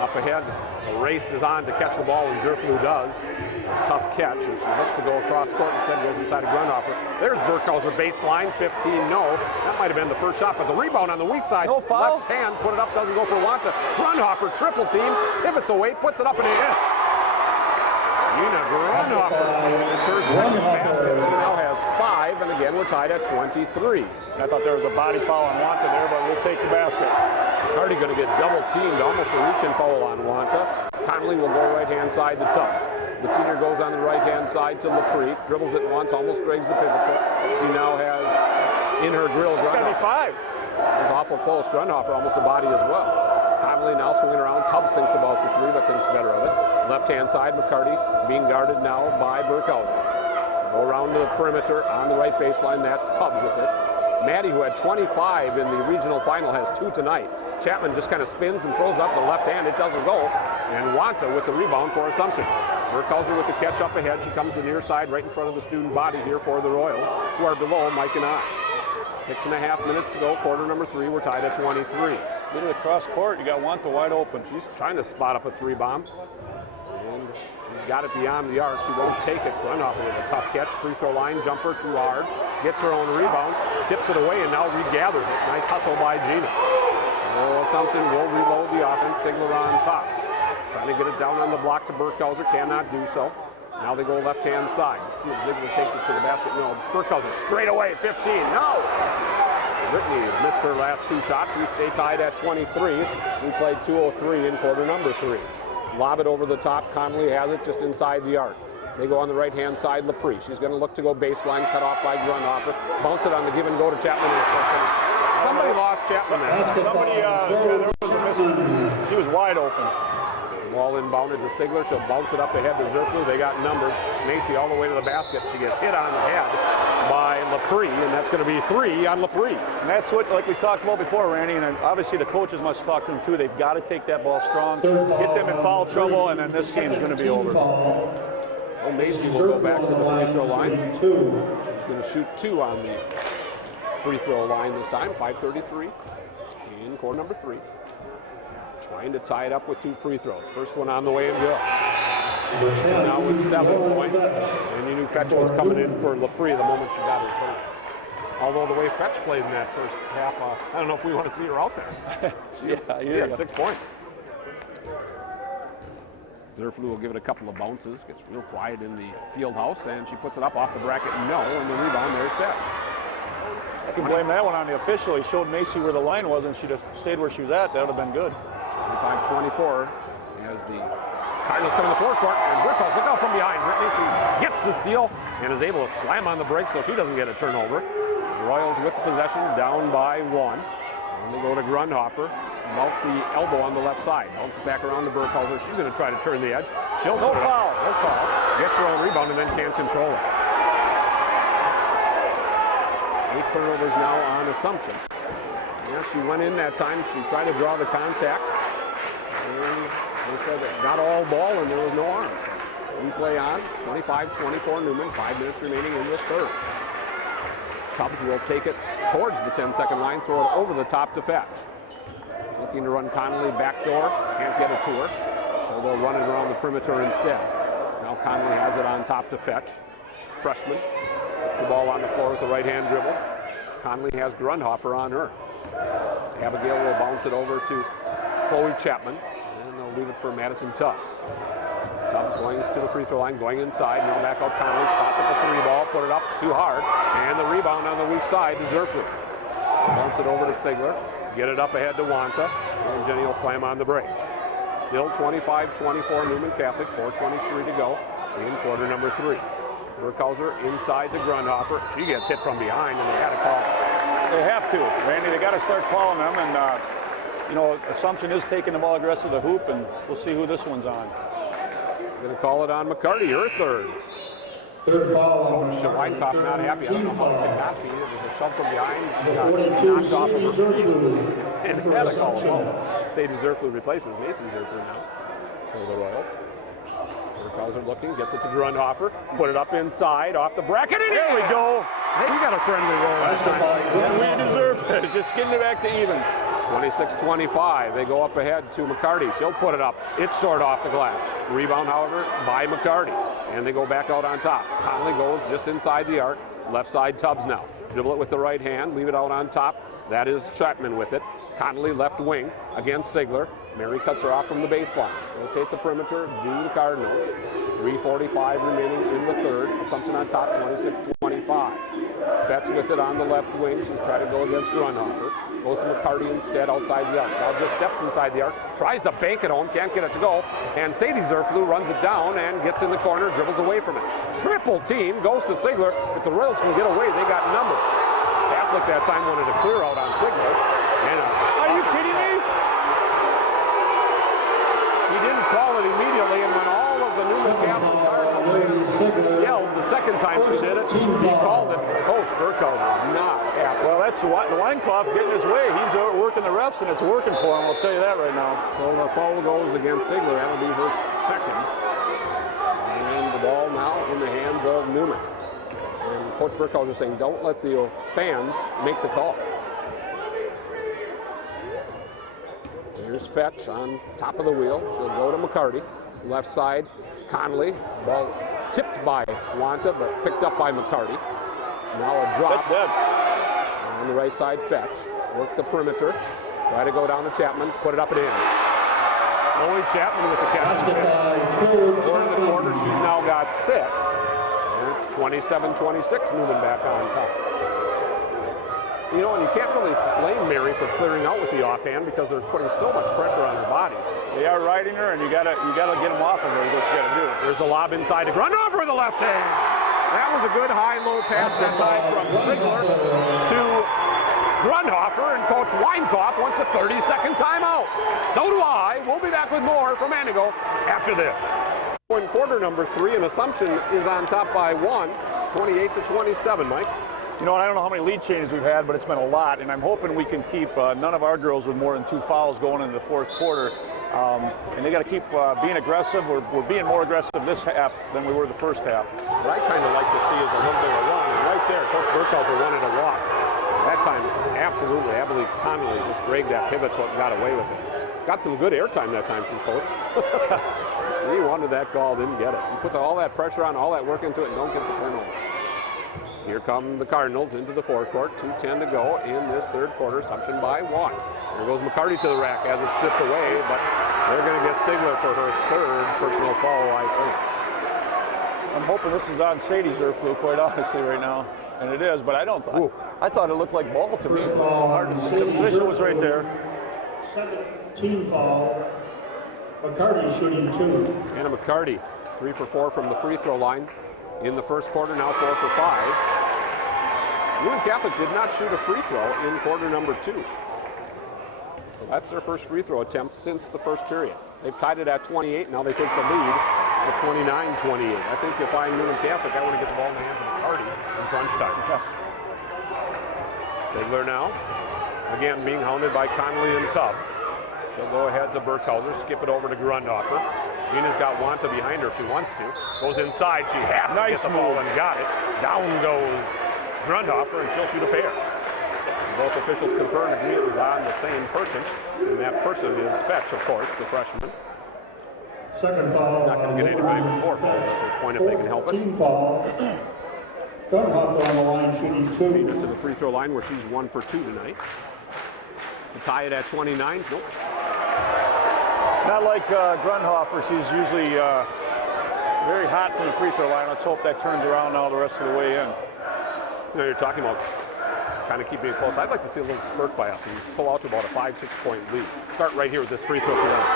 Up ahead, the race is on to catch the ball, and Zerflu does. A tough catch as she looks to go across court. Instead goes inside of Grundhofer. There's Burkhauser baseline, 15, no. That might have been the first shot, but the rebound on the weak side. No foul. Left hand, put it up, doesn't go for Wanta. Grundhofer triple team, pivots away, puts it up and in. Yes. Gina Grundhofer, it's her second basket. She now has 5, and again, we're tied at 23. I thought there was a body foul on Wanta there, but we'll take the basket. Hardy going to get double teamed, almost a reach and foul on Wanta. Conley will go right-hand side to Tubbs. The senior goes on the right-hand side to LaPreek, dribbles it once, almost drags the pivot foot. She now has in her grill. That's got to be 5. That was awful close. Grundhofer almost a body as well. Conley now swinging around. Tubbs thinks about the 3, but thinks better of it. Left-hand side, McCarty being guarded now by Burkhauser. Go around to the perimeter on the right baseline. That's Tubbs with it. Maddie, who had 25 in the regional final, has 2 tonight. Chapman just kind of spins and throws it up the left hand. It doesn't go. And Wanta with the rebound for Assumption. Burkhauser with the catch up ahead. She comes to the near side right in front of the student body here for the Royals, who are below Mike and I. 6.5 minutes to go, quarter number 3. We're tied at 23. Get to the cross court, you got Wanta wide open. She's trying to spot up a 3-bomb. And she's got it beyond the arc. She won't take it. Grundhofer with a tough catch. Free throw line jumper too hard. Gets her own rebound. Tips it away and now regathers it. Nice hustle by Gina. Oh, Assumption will reload the offense. Sigler on top. Trying to get it down on the block to Burkhauser. Cannot do so. Now they go left-hand side. Let's see if Ziegler takes it to the basket. No, Burkhauser straight away, 15. No! Brittany missed her last 2 shots. We stay tied at 23. We played 2:03 in quarter number 3. Lob it over the top. Connolly has it just inside the arc. They go on the right-hand side. Laprie. She's going to look to go baseline, cut off by Grundhofer. Bounce it on the give and go to Chapman and she'll finish. Somebody lost Chapman there. Somebody, there was a miss. She was wide open. Ball inbounded to Sigler. She'll bounce it up ahead to Zerflu. They got numbers. Macy all the way to the basket. She gets hit on the head by Laprie, and that's going to be 3 on Laprie. And that's what, like we talked about before, Randy, and obviously the coaches must talk to them too. They've got to take that ball strong, get them in foul trouble, and then this game's going to be over. Well, Macy will go back to the free throw line. She's going to shoot 2 on the free throw line this time. 5:33 in quarter number 3. Trying to tie it up with 2 free throws. First one on the way and good. So now with 7 points. And you knew Fetch was coming in for Laprie the moment she got her first. Although the way Fetch played in that first half, I don't know if we want to see her out there. She had 6 points. Zerflu will give it a couple of bounces. Gets real quiet in the field house, and she puts it up off the bracket. No, and the rebound, there's Fetch. I can blame that one on the official. He showed Macy where the line was, and she just stayed where she was at. That would have been good. 25-24 as the Cardinals come in the fourth court, and Burkhauser, look out from behind. Brittany, she gets the steal and is able to slam on the break so she doesn't get a turnover. The Royals with the possession, down by 1. And they go to Grundhofer, about the elbow on the left side. Bounce it back around to Burkhauser. She's going to try to turn the edge. She'll no foul. No call. Gets her own rebound and then can't control it. 8 turnovers now on Assumption. Yeah, she went in that time. She tried to draw the contact. And they said it got all ball and there was no arm. So we play on. 25-24 Newman. 5 minutes remaining in the third. Tubbs will take it towards the 10-second line. Throw it over the top to Fetch. Looking to run Connolly backdoor. Can't get it to her. So they'll run it around the perimeter instead. Now Connolly has it on top to Fetch. Freshman. Puts the ball on the floor with the right-hand dribble. Connolly has Grundhofer on her. Abigail will bounce it over to Chloe Chapman, and they'll leave it for Madison Tubbs. Tubbs going to the free throw line, going inside. Now back out Connolly, spots up a 3-ball, put it up too hard, and the rebound on the weak side to Zerflu. Bounce it over to Sigler, get it up ahead to Wanta, and Jenny will slam on the brakes. Still 25-24 Newman Catholic, 4:23 to go in quarter number 3. Burkhauser inside to Grundhofer. She gets hit from behind, and they had a call. They have to, Randy. They got to start calling them, and you know, Assumption is taking the ball aggressive to the hoop, and we'll see who this one's on. They're going to call it on McCarty, her third. Third foul. Coach Weinkoff not happy. I don't know how it could not be. It was a shove from behind. She got 42, knocked off of her feet. Zerflu. And they had a call. Sadie Zerflu replaces Macy Zerflu now for the Royals. Burkhauser looking, gets it to Grundhofer. Put it up inside, off the bracket, and here we go. Hey, we got a friendly roll this time. And we deserve it. Just getting it back to even. 26-25. They go up ahead to McCarty. She'll put it up. It's short off the glass. Rebound, however, by McCarty. And they go back out on top. Connolly goes just inside the arc. Left side Tubbs now. Dribble it with the right hand. Leave it out on top. That is Chapman with it. Connolly left wing against Sigler. Mary cuts her off from the baseline. Rotate the perimeter, do the Cardinals. 3:45 remaining in the third. Assumption on top, 26-25. Fetch with it on the left wing. She's trying to go against Grundhofer. Goes to McCarty instead outside the arc. Now just steps inside the arc. Tries to bank it home, can't get it to go. And Sadie Zerflu runs it down and gets in the corner, dribbles away from it. Triple team goes to Sigler. If the Royals can get away, they got numbers. Catholic that time wanted to clear out on Sigler. Are you kidding me? He didn't call it immediately, and when all of the Newman Catholic Cardinals yelled the second time she did it, he called it. Coach Burkhauser not happy. Well, that's Weinkoff getting his way. He's working the refs, and it's working for him. I'll tell you that right now. So the foul goes against Sigler. That'll be her second. And the ball now in the hands of Newman. And Coach Burkhauser saying, don't let the fans make the call. Here's Fetch on top of the wheel. She'll go to McCarty. Left side, Conley. Ball tipped by Wanta, but picked up by McCarty. Now a drop. That's dead. On the right side, Fetch. Work the perimeter. Try to go down to Chapman. Put it up and in. Only Chapman with the catch. Four in the quarter. She's now got 6. And it's 27-26. Newman back on top. You know, and you can't really blame Mary for clearing out with the offhand because they're putting so much pressure on her body. They are riding her, and you gotta get them off of her. Is what you gotta do. There's the lob inside to Grundhoff with the left hand. That was a good high-low pass that time from Ziegler to Grundhofer, and Coach Weinkoff wants a 30-second timeout. So do I. We'll be back with more from Antigo after this. In quarter number 3, and Assumption is on top by 1, 28-27, Mike. You know, I don't know how many lead changes we've had, but it's been a lot, and I'm hoping we can keep none of our girls with more than 2 fouls going into the fourth quarter. And they got to keep being aggressive. We're being more aggressive this half than we were the first half. What I kind of like to see is a little bit of run, and right there, Coach Burkhalter wanted a walk. That time, absolutely, I believe Connolly just dragged that pivot foot and got away with it. Got some good airtime that time from Coach. He wanted that call, didn't get it. You put all that pressure on, all that work into it, and don't get the turnover. Here come the Cardinals into the forecourt. 2:10 to go in this third quarter. Assumption by 1. Here goes McCarty to the rack as it's stripped away, but they're going to get Ziegler for her 3rd personal foul, I think. I'm hoping this is on Sadie's Zerflu, quite honestly, right now. And it is, but I don't. I thought it looked like ball to me. Hard to see. The position was right there. 17 foul. McCarty shooting 2. Anna McCarty, 3 for 4 from the free throw line in the first quarter, now 4 for 5. Newman Catholic did not shoot a free throw in quarter number 2. So that's their first free throw attempt since the first period. They've tied it at 28. Now they take the lead at 29-28. I think if I'm Newman Catholic, I want to get the ball in the hands of McCarty in crunch time. Ziegler now, again being hounded by Connolly and Tubbs. She'll go ahead to Burkhauser, skip it over to Grundhofer. Nina's got Wanta behind her if she wants to. Goes inside, she has to get the ball and got it. Down goes Grundhofer, and she'll shoot a pair. Both officials confirmed agree it was on the same person, and that person is Fetch, of course, the freshman. Second foul. Not going to get anybody with 4 fouls at this point if they can help it. Team foul. Grundhofer on the line shooting 2. Nina to the free throw line where she's 1 for 2 tonight. To tie it at 29, nope. Not like Grundhofer. She's usually very hot from the free throw line. Let's hope that turns around now the rest of the way in. You know, you're talking about kind of keeping it close. I'd like to see a little spurt by us and pull out to about a 5-6 point lead. Start right here with this free throw she wants.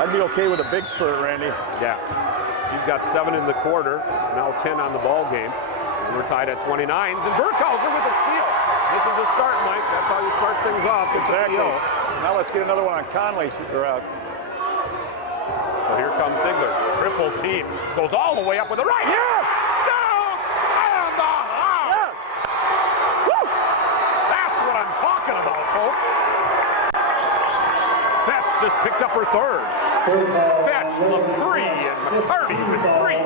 I'd be okay with a big spurt, Randy. Yeah. She's got 7 in the quarter, now 10 on the ball game. And we're tied at 29s, and Burkhauser with a steal. This is a start, Mike. That's how you start things off. Exactly. Now let's get another one on Conley. So here comes Ziegler. Triple team. Goes all the way up with the right. Yes! Down! And the high! Yes! Woo! That's what I'm talking about, folks. Fetch just picked up her 3rd. Fetch, LaPree, and McCarty with 3.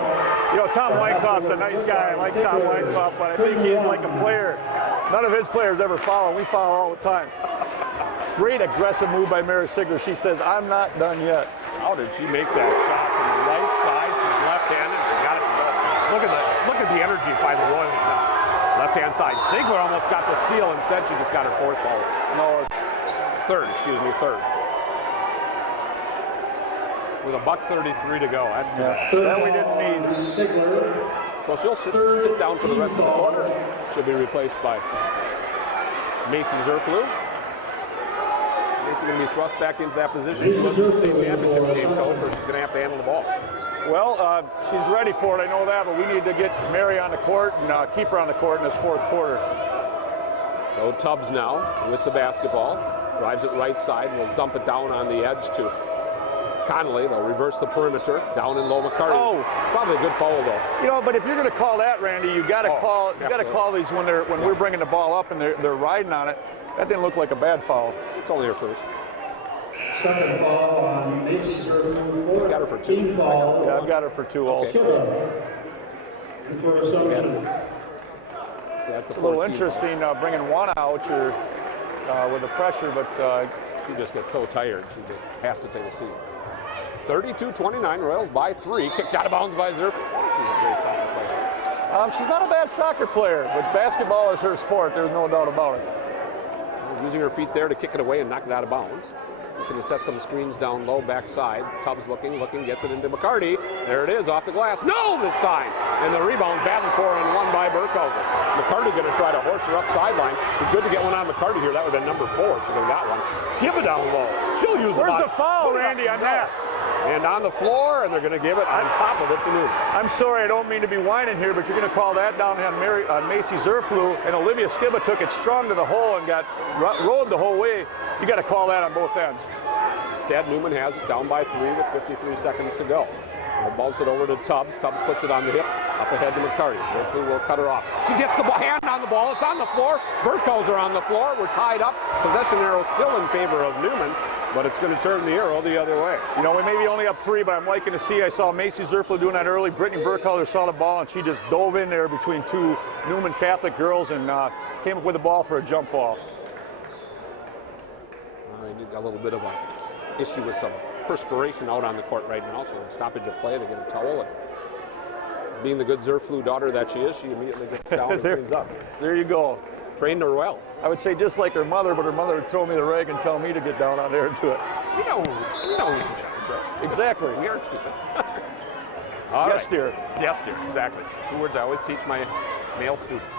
You know, Tom Weinkoff's a nice guy. I like Tom Weinkoff, but I think he's like a player. None of his players ever foul. We foul all the time. Great aggressive move by Mary Ziegler. She says, I'm not done yet. How did she make that shot from the right side? She's left-handed. She got it to go. Look at the energy by the Royals now. Left-hand side. Ziegler almost got the steal. Instead, she just got her 4th foul. No, 3rd. With a $1:33 to go. That's too bad. That we didn't need. So she'll sit down for the rest of the quarter. She'll be replaced by Macy Zerflu. Macy's going to be thrust back into that position. She was in the state championship game, Coach, or she's going to have to handle the ball. Well, she's ready for it, I know that, but we need to get Mary on the court and keep her on the court in this 4th quarter. So Tubbs now with the basketball. Drives it right side. Will dump it down on the edge to Connolly. They'll reverse the perimeter. Down in low McCarty. Oh, probably a good foul though. You know, but if you're going to call that, Randy, you got to call these when we're bringing the ball up and they're riding on it. That didn't look like a bad foul. It's only her 1st. Second foul on Macy Zerflu. Got her for 2. Foul. Yeah, I've got her for 2 also. For Assumption. That's it's a little interesting bringing one out with the pressure, but She just gets so tired, she just has to take a seat. 32-29, Royals by 3. Kicked out of bounds by Zerf. She's a great soccer player. She's not a bad soccer player, but basketball is her sport. There's no doubt about it. Using her feet there to kick it away and knock it out of bounds. Looking to set some screens down low, backside. Tubbs looking, gets it into McCarty. There it is, off the glass. No, this time! And the rebound battled for and won by Burkholder. McCarty going to try to horse her up sideline. Be good to get one on McCarty here. That would have been number 4 if she could have got one. Skip it down low. She'll use Where's the foul, Randy, on that? And on the floor, and they're going to give it on top of it to Newman. I'm sorry, I don't mean to be whining here, but you're going to call that down on Macy Zerflu, and Olivia Skibba took it strong to the hole and got rode the whole way. You got to call that on both ends. Instead, Newman has it down by 3 with 53 seconds to go. They'll bounce it over to Tubbs. Tubbs puts it on the hip, up ahead to McCarty. Zerflu will cut her off. She gets the hand on the ball. It's on the floor. Burkholder on the floor. We're tied up. Possession arrow still in favor of Newman, but it's going to turn the arrow the other way. You know, we may be only up 3, but I'm liking to see. I saw Macy Zerflu doing that early. Brittany Burkholder saw the ball, and she just dove in there between 2 Newman Catholic girls and came up with the ball for a jump ball. They got a little bit of an issue with some perspiration out on the court right now, so stoppage of play. They get a towel, and being the good Zerflu daughter that she is, she immediately gets down and cleans up. There you go. Trained her well. I would say just like her mother, but her mother would throw me the rag and tell me to get down on there and do it. You know who's in charge, right? Exactly. We aren't stupid. Yes, dear. Yes, dear. Exactly. 2 words I always teach my male students.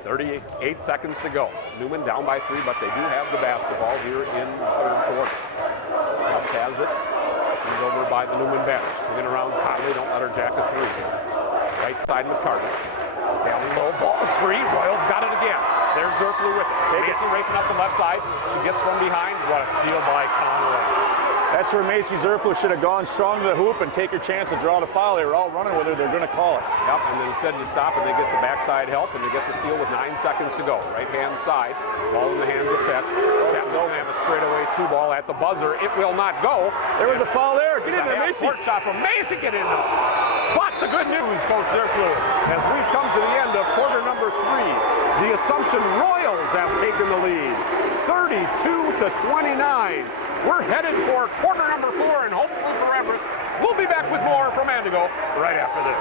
38 seconds to go. Newman down by 3, but they do have the basketball here in the 3rd quarter. Tubbs has it. He's over by the Newman bench. Swinging around Conley. Don't let her jack a 3. Right side McCarty. Down low, ball is free. Royals got it again. There's Zerflu with it. Macy racing up the left side. She gets from behind. What a steal by Conley. That's where Macy Zerflu should have gone strong to the hoop and take her chance to draw the foul. They were all running with her. They're going to call it. Yep, and then instead you stop and they get the backside help and they get the steal with 9 seconds to go. Right-hand side, ball in the hands of Fetch. Chapman's going to have a straightaway 2 ball at the buzzer. It will not go. There was a foul there. Get in there, Macy. Court shot from Macy. Get in there. But the good news, Coach Zerflu, as we come to the end of quarter number 3, the Assumption Royals have taken the lead, 32-29. We're headed for quarter number 4 and hopefully for Everett. We'll be back with more from Antigo right after this.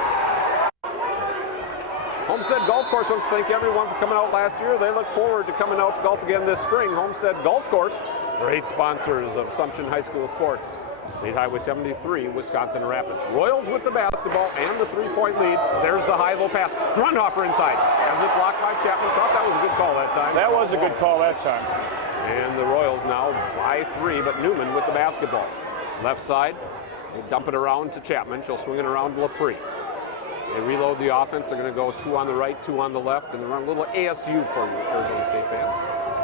Homestead Golf Course wants to thank everyone for coming out last year. They look forward to coming out to golf again this spring. Homestead Golf Course, great sponsors of Assumption High School sports. State Highway 73, Wisconsin Rapids. Royals with the basketball and the 3-point lead. There's the high-low pass. Grundhofer inside. Has it blocked by Chapman. Thought that was a good call that time. That was a good call that time. And the Royals now by 3, but Newman with the basketball. Left side, they dump it around to Chapman. She'll swing it around to LaPree. They reload the offense. They're going to go 2 on the right, 2 on the left, and they run a little ASU for you, Arizona State fans.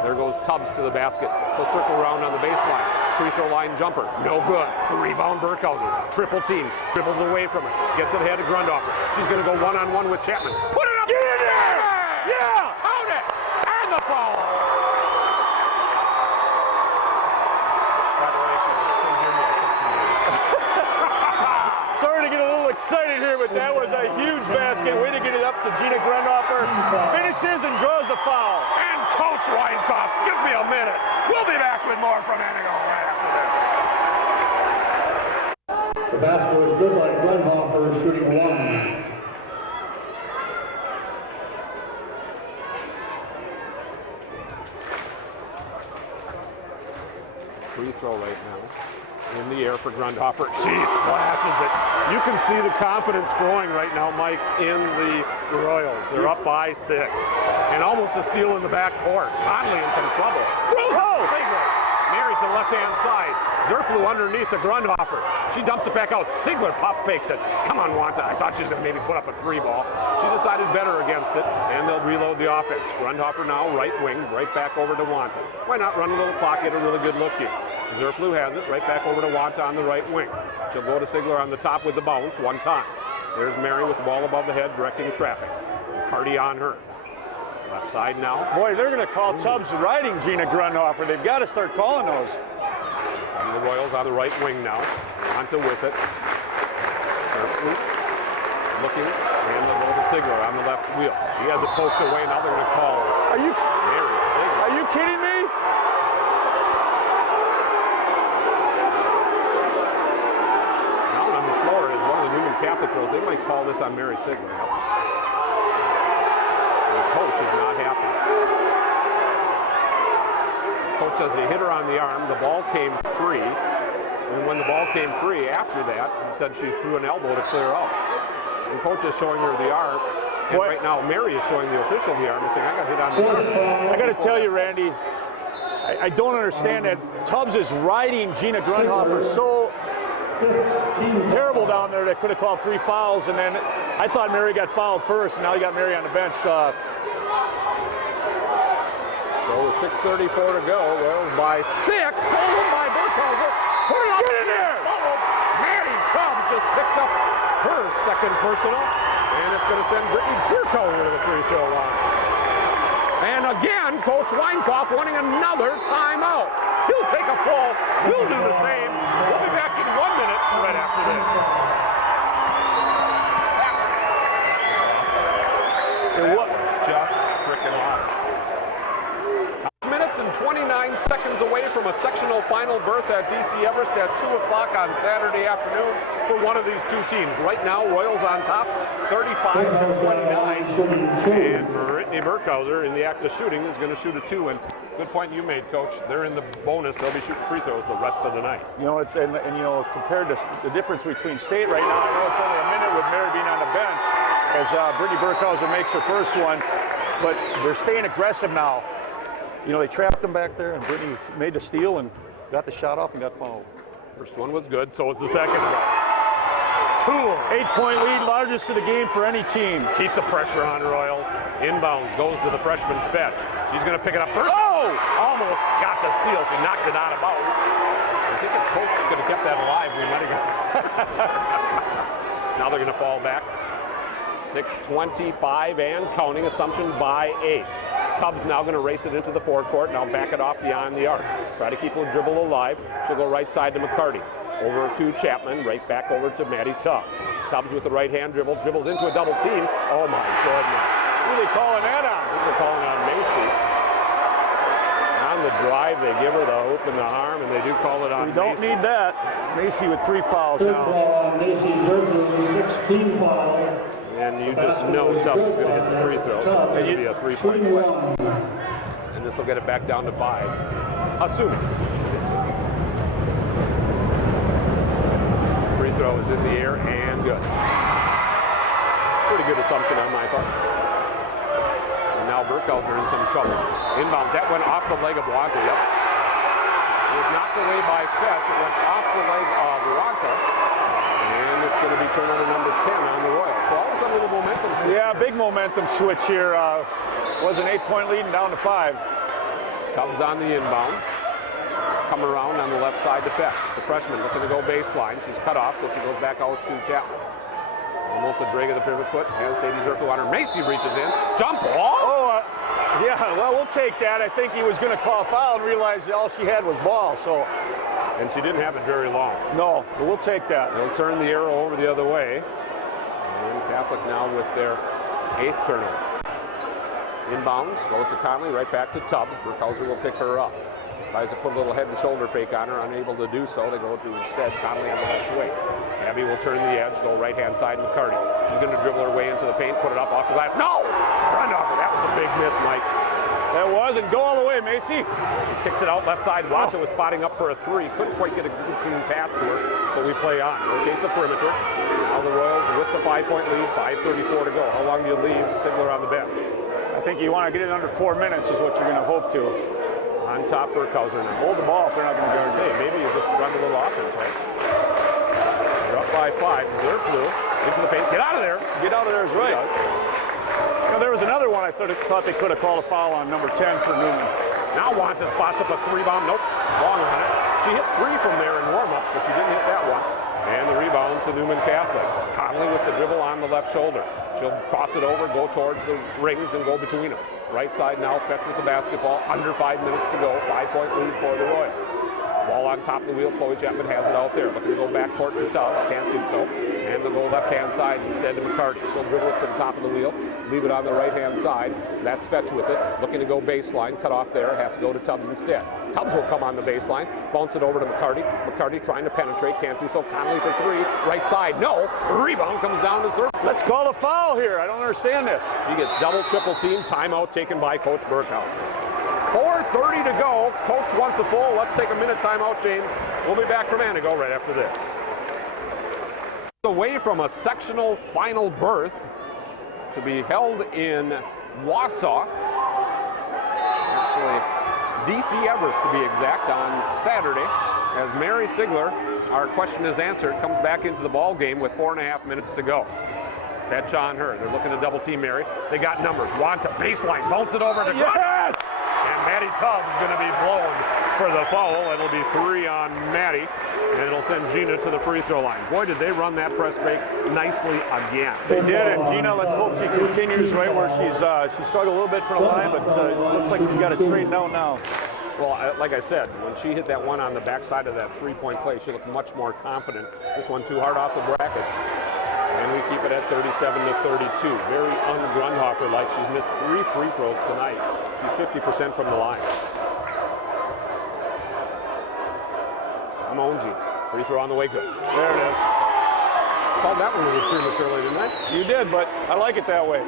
There goes Tubbs to the basket. She'll circle around on the baseline. Free throw line jumper. No good. The rebound, Burkholder. Triple team. Dribbles away from it. Gets it ahead to Grundhofer. She's going to go one-on-one with Chapman. Put it up! Get in there! Yeah! Count it! And the foul! Sorry to get a little excited here, but that was a huge basket. Way to get it up to Gina Grundhofer. Finishes and draws the foul. And Coach Weinkoff, give me a minute. We'll be back with more from Antigo right after this. The basket was good by Grundhofer, shooting 1. Free throw right now. In the air for Grundhofer. She splashes it. You can see the confidence growing right now, Mike, in the Royals. They're up by 6. And almost a steal in the back court. Conley in some trouble. Throws it. Sigler. Mary to the left-hand side. Zerflu underneath to Grundhofer. She dumps it back out. Sigler pop fakes it. Come on, Wanta. I thought she was going to maybe put up a 3 ball. She decided better against it, and they'll reload the offense. Grundhofer now right wing, right back over to Wanta. Why not run a little clock, get a really good look here. Zerflu has it, right back over to Wanta on the right wing. She'll go to Sigler on the top with the bounce, 1 time. There's Mary with the ball above the head, directing traffic. Cardi on her. Left side now. Boy, they're going to call Tubbs riding Gina Grundhofer. They've got to start calling those. And the Royals on the right wing now. Wanta with it. Zerflu looking, and they'll go to Sigler on the left wheel. She has it poked away, now they're going to call Are you Mary Sigler. Are you kidding me? Catholic girls, they might call this on Mary Sigler. The coach is not happy. Coach says he hit her on the arm. The ball came free. And when the ball came free after that, he said she threw an elbow to clear out. And coach is showing her the arm. And right now, Mary is showing the official the arm and saying, I got hit on the arm. I got to tell you, Randy, I don't understand that Tubbs is riding Gina Grunhofer so terrible down there that could have called 3 fouls, and then I thought Mary got fouled first, and now you got Mary on the bench. So with 6:34 to go, Royals by 6, stolen by Burkhauser. Put it up. Get in there! Maddie Tubbs just picked up her second personal, and it's going to send Brittany Burkhauser to the free throw line. And again, Coach Weinkoff wanting another timeout. He'll take a fall. We'll do the same. We'll be back in 1 minute right after this. What? Just freaking awesome. Minutes and 29 seconds away from a sectional final berth at DC Everest at 2 o'clock on Saturday afternoon for one of these two teams. Right now, Royals on top, 35-29, and Brittany Burkhauser in the act of shooting is going to shoot a 2. And good point you made, Coach. They're in the bonus. They'll be shooting free throws the rest of the night. You know, and you know, compared to the difference between state right now, I know it's only a minute with Mary being on the bench as Brittany Burkhauser makes her first one, but they're staying aggressive now. You know, they trapped them back there, and Brittany made the steal and got the shot off and got fouled. First one was good, so it's the second one. Cool. 8-point lead, largest of the game for any team. Keep the pressure on Royals. Inbounds, goes to the freshman Fetch. She's going to pick it up first. Oh! Almost got the steal. She knocked it out of bounds. I think if Coach could have kept that alive, we might have got Now they're going to fall back. 6:25 and counting. Assumption by 8. Tubbs now going to race it into the forecourt. Now back it off beyond the arc. Try to keep her dribble alive. She'll go right side to McCarty. Over to Chapman. Right back over to Maddie Tubbs. Tubbs with the right hand dribble. Dribbles into a double team. Oh my goodness. Who are they calling that on? They're calling on Macy. On the drive, they give her the hoop and the arm, and they do call it on Macy. We don't need that. Macy with 3 fouls now. Foul, Macy Zerfler, 16 foul. And you just know Tubbs is going to hit the free throw, so it's going to be a 3-point play. And this will get it back down to 5, assuming she hits it. Free throw is in the air and good. Pretty good assumption on my part. And now Burkhauser in some trouble. Inbound, that went off the leg of Wanta. Yep. It was knocked away by Fetch. It went off the leg of Wanta. And it's going to be turnover number 10 on the Royals. So all of a sudden a little momentum switch. Yeah, big momentum switch here. Was an 8-point lead and down to 5. Tubbs on the inbound. Come around on the left side to Fetch. The freshman looking to go baseline. She's cut off, so she goes back out to Chapman. Almost a drag of the pivot foot. Has Sadie Zerfler on her. Macy reaches in. Jump ball. Oh, yeah, well, we'll take that. I think he was going to call a foul and realized all she had was ball, so. And she didn't have it very long. No, but we'll take that. They'll turn the arrow over the other way. And Catholic now with their 8th turnover. Inbounds, goes to Conley, right back to Tubbs. Burkhauser will pick her up. Tries to put a little head and shoulder fake on her, unable to do so. They go to instead Conley on the left wing. Abby will turn the edge, go right-hand side McCarty. She's going to dribble her way into the paint, put it up off the glass. No! Run off her. That was a big miss, Mike. That was, and go all the way, Macy. She kicks it out left side. Wanta was spotting up for a 3. Couldn't quite get a good clean pass to her, so we play on. Rotate the perimeter. Now the Royals with the 5-point lead, 5:34 to go. How long do you leave Sigler on the bench? I think you want to get it under 4 minutes is what you're going to hope to. On top for Burkhauser now. Hold the ball if they're not going to guard it. Maybe you just run a little offense, right? They're up by 5. Zerf flew into the paint. Get out of there. Get out of there is right. You know, there was another one I thought they could have called a foul on number 10 for Newman. Now Wanta spots up a 3-bomb. Nope, wrong on it. She hit 3 from there in warm-ups, but she didn't hit that one. And the rebound to Newman Catholic. Conley with the dribble on the left shoulder. She'll cross it over, go towards the rings, and go between them. Right side now, Fetch with the basketball. Under 5 minutes to go. 5-point lead for the Royals. Ball on top of the wheel. Chloe Chapman has it out there. Looking to go backcourt to Tubbs. Can't do so. And they'll go left-hand side instead to McCarty. She'll dribble it to the top of the wheel. Leave it on the right-hand side. That's Fetch with it. Looking to go baseline. Cut off there. Has to go to Tubbs instead. Tubbs will come on the baseline. Bounce it over to McCarty. McCarty trying to penetrate. Can't do so. Connolly for three. Right side. No. Rebound comes down to Zerf. Let's call a foul here. I don't understand this. She gets double, triple team. Timeout taken by Coach Burkhouse. 4:30 to go. Coach wants a full. Let's take a minute timeout, James. We'll be back from Antigo right after this. Away from a sectional final berth to be held in Wausau. Actually, DC Everest to be exact, on Saturday. As Mary Sigler, our question is answered, comes back into the ball game with 4.5 minutes to go. Fetch on her. They're looking to double team Mary. They got numbers. Want to baseline. Bounce it over to Yes! And Maddie Tubbs is going to be blown for the foul. It'll be 3 on Maddie. And it'll send Gina to the free throw line. Boy, did they run that press break nicely again. They did, and Gina, let's hope she continues right where she struggled a little bit for the line, but it looks like she's got it straightened out now. Well, like I said, when she hit that one on the backside of that three-point play, she looked much more confident. This one too hard off the bracket. And we keep it at 37-32. Very un-Grundhofer-like. She's missed 3 free throws tonight. She's 50% from the line. Amonji, free throw on the way, good. There it is. Called that one a little prematurely, didn't I? You did, but I like it that way.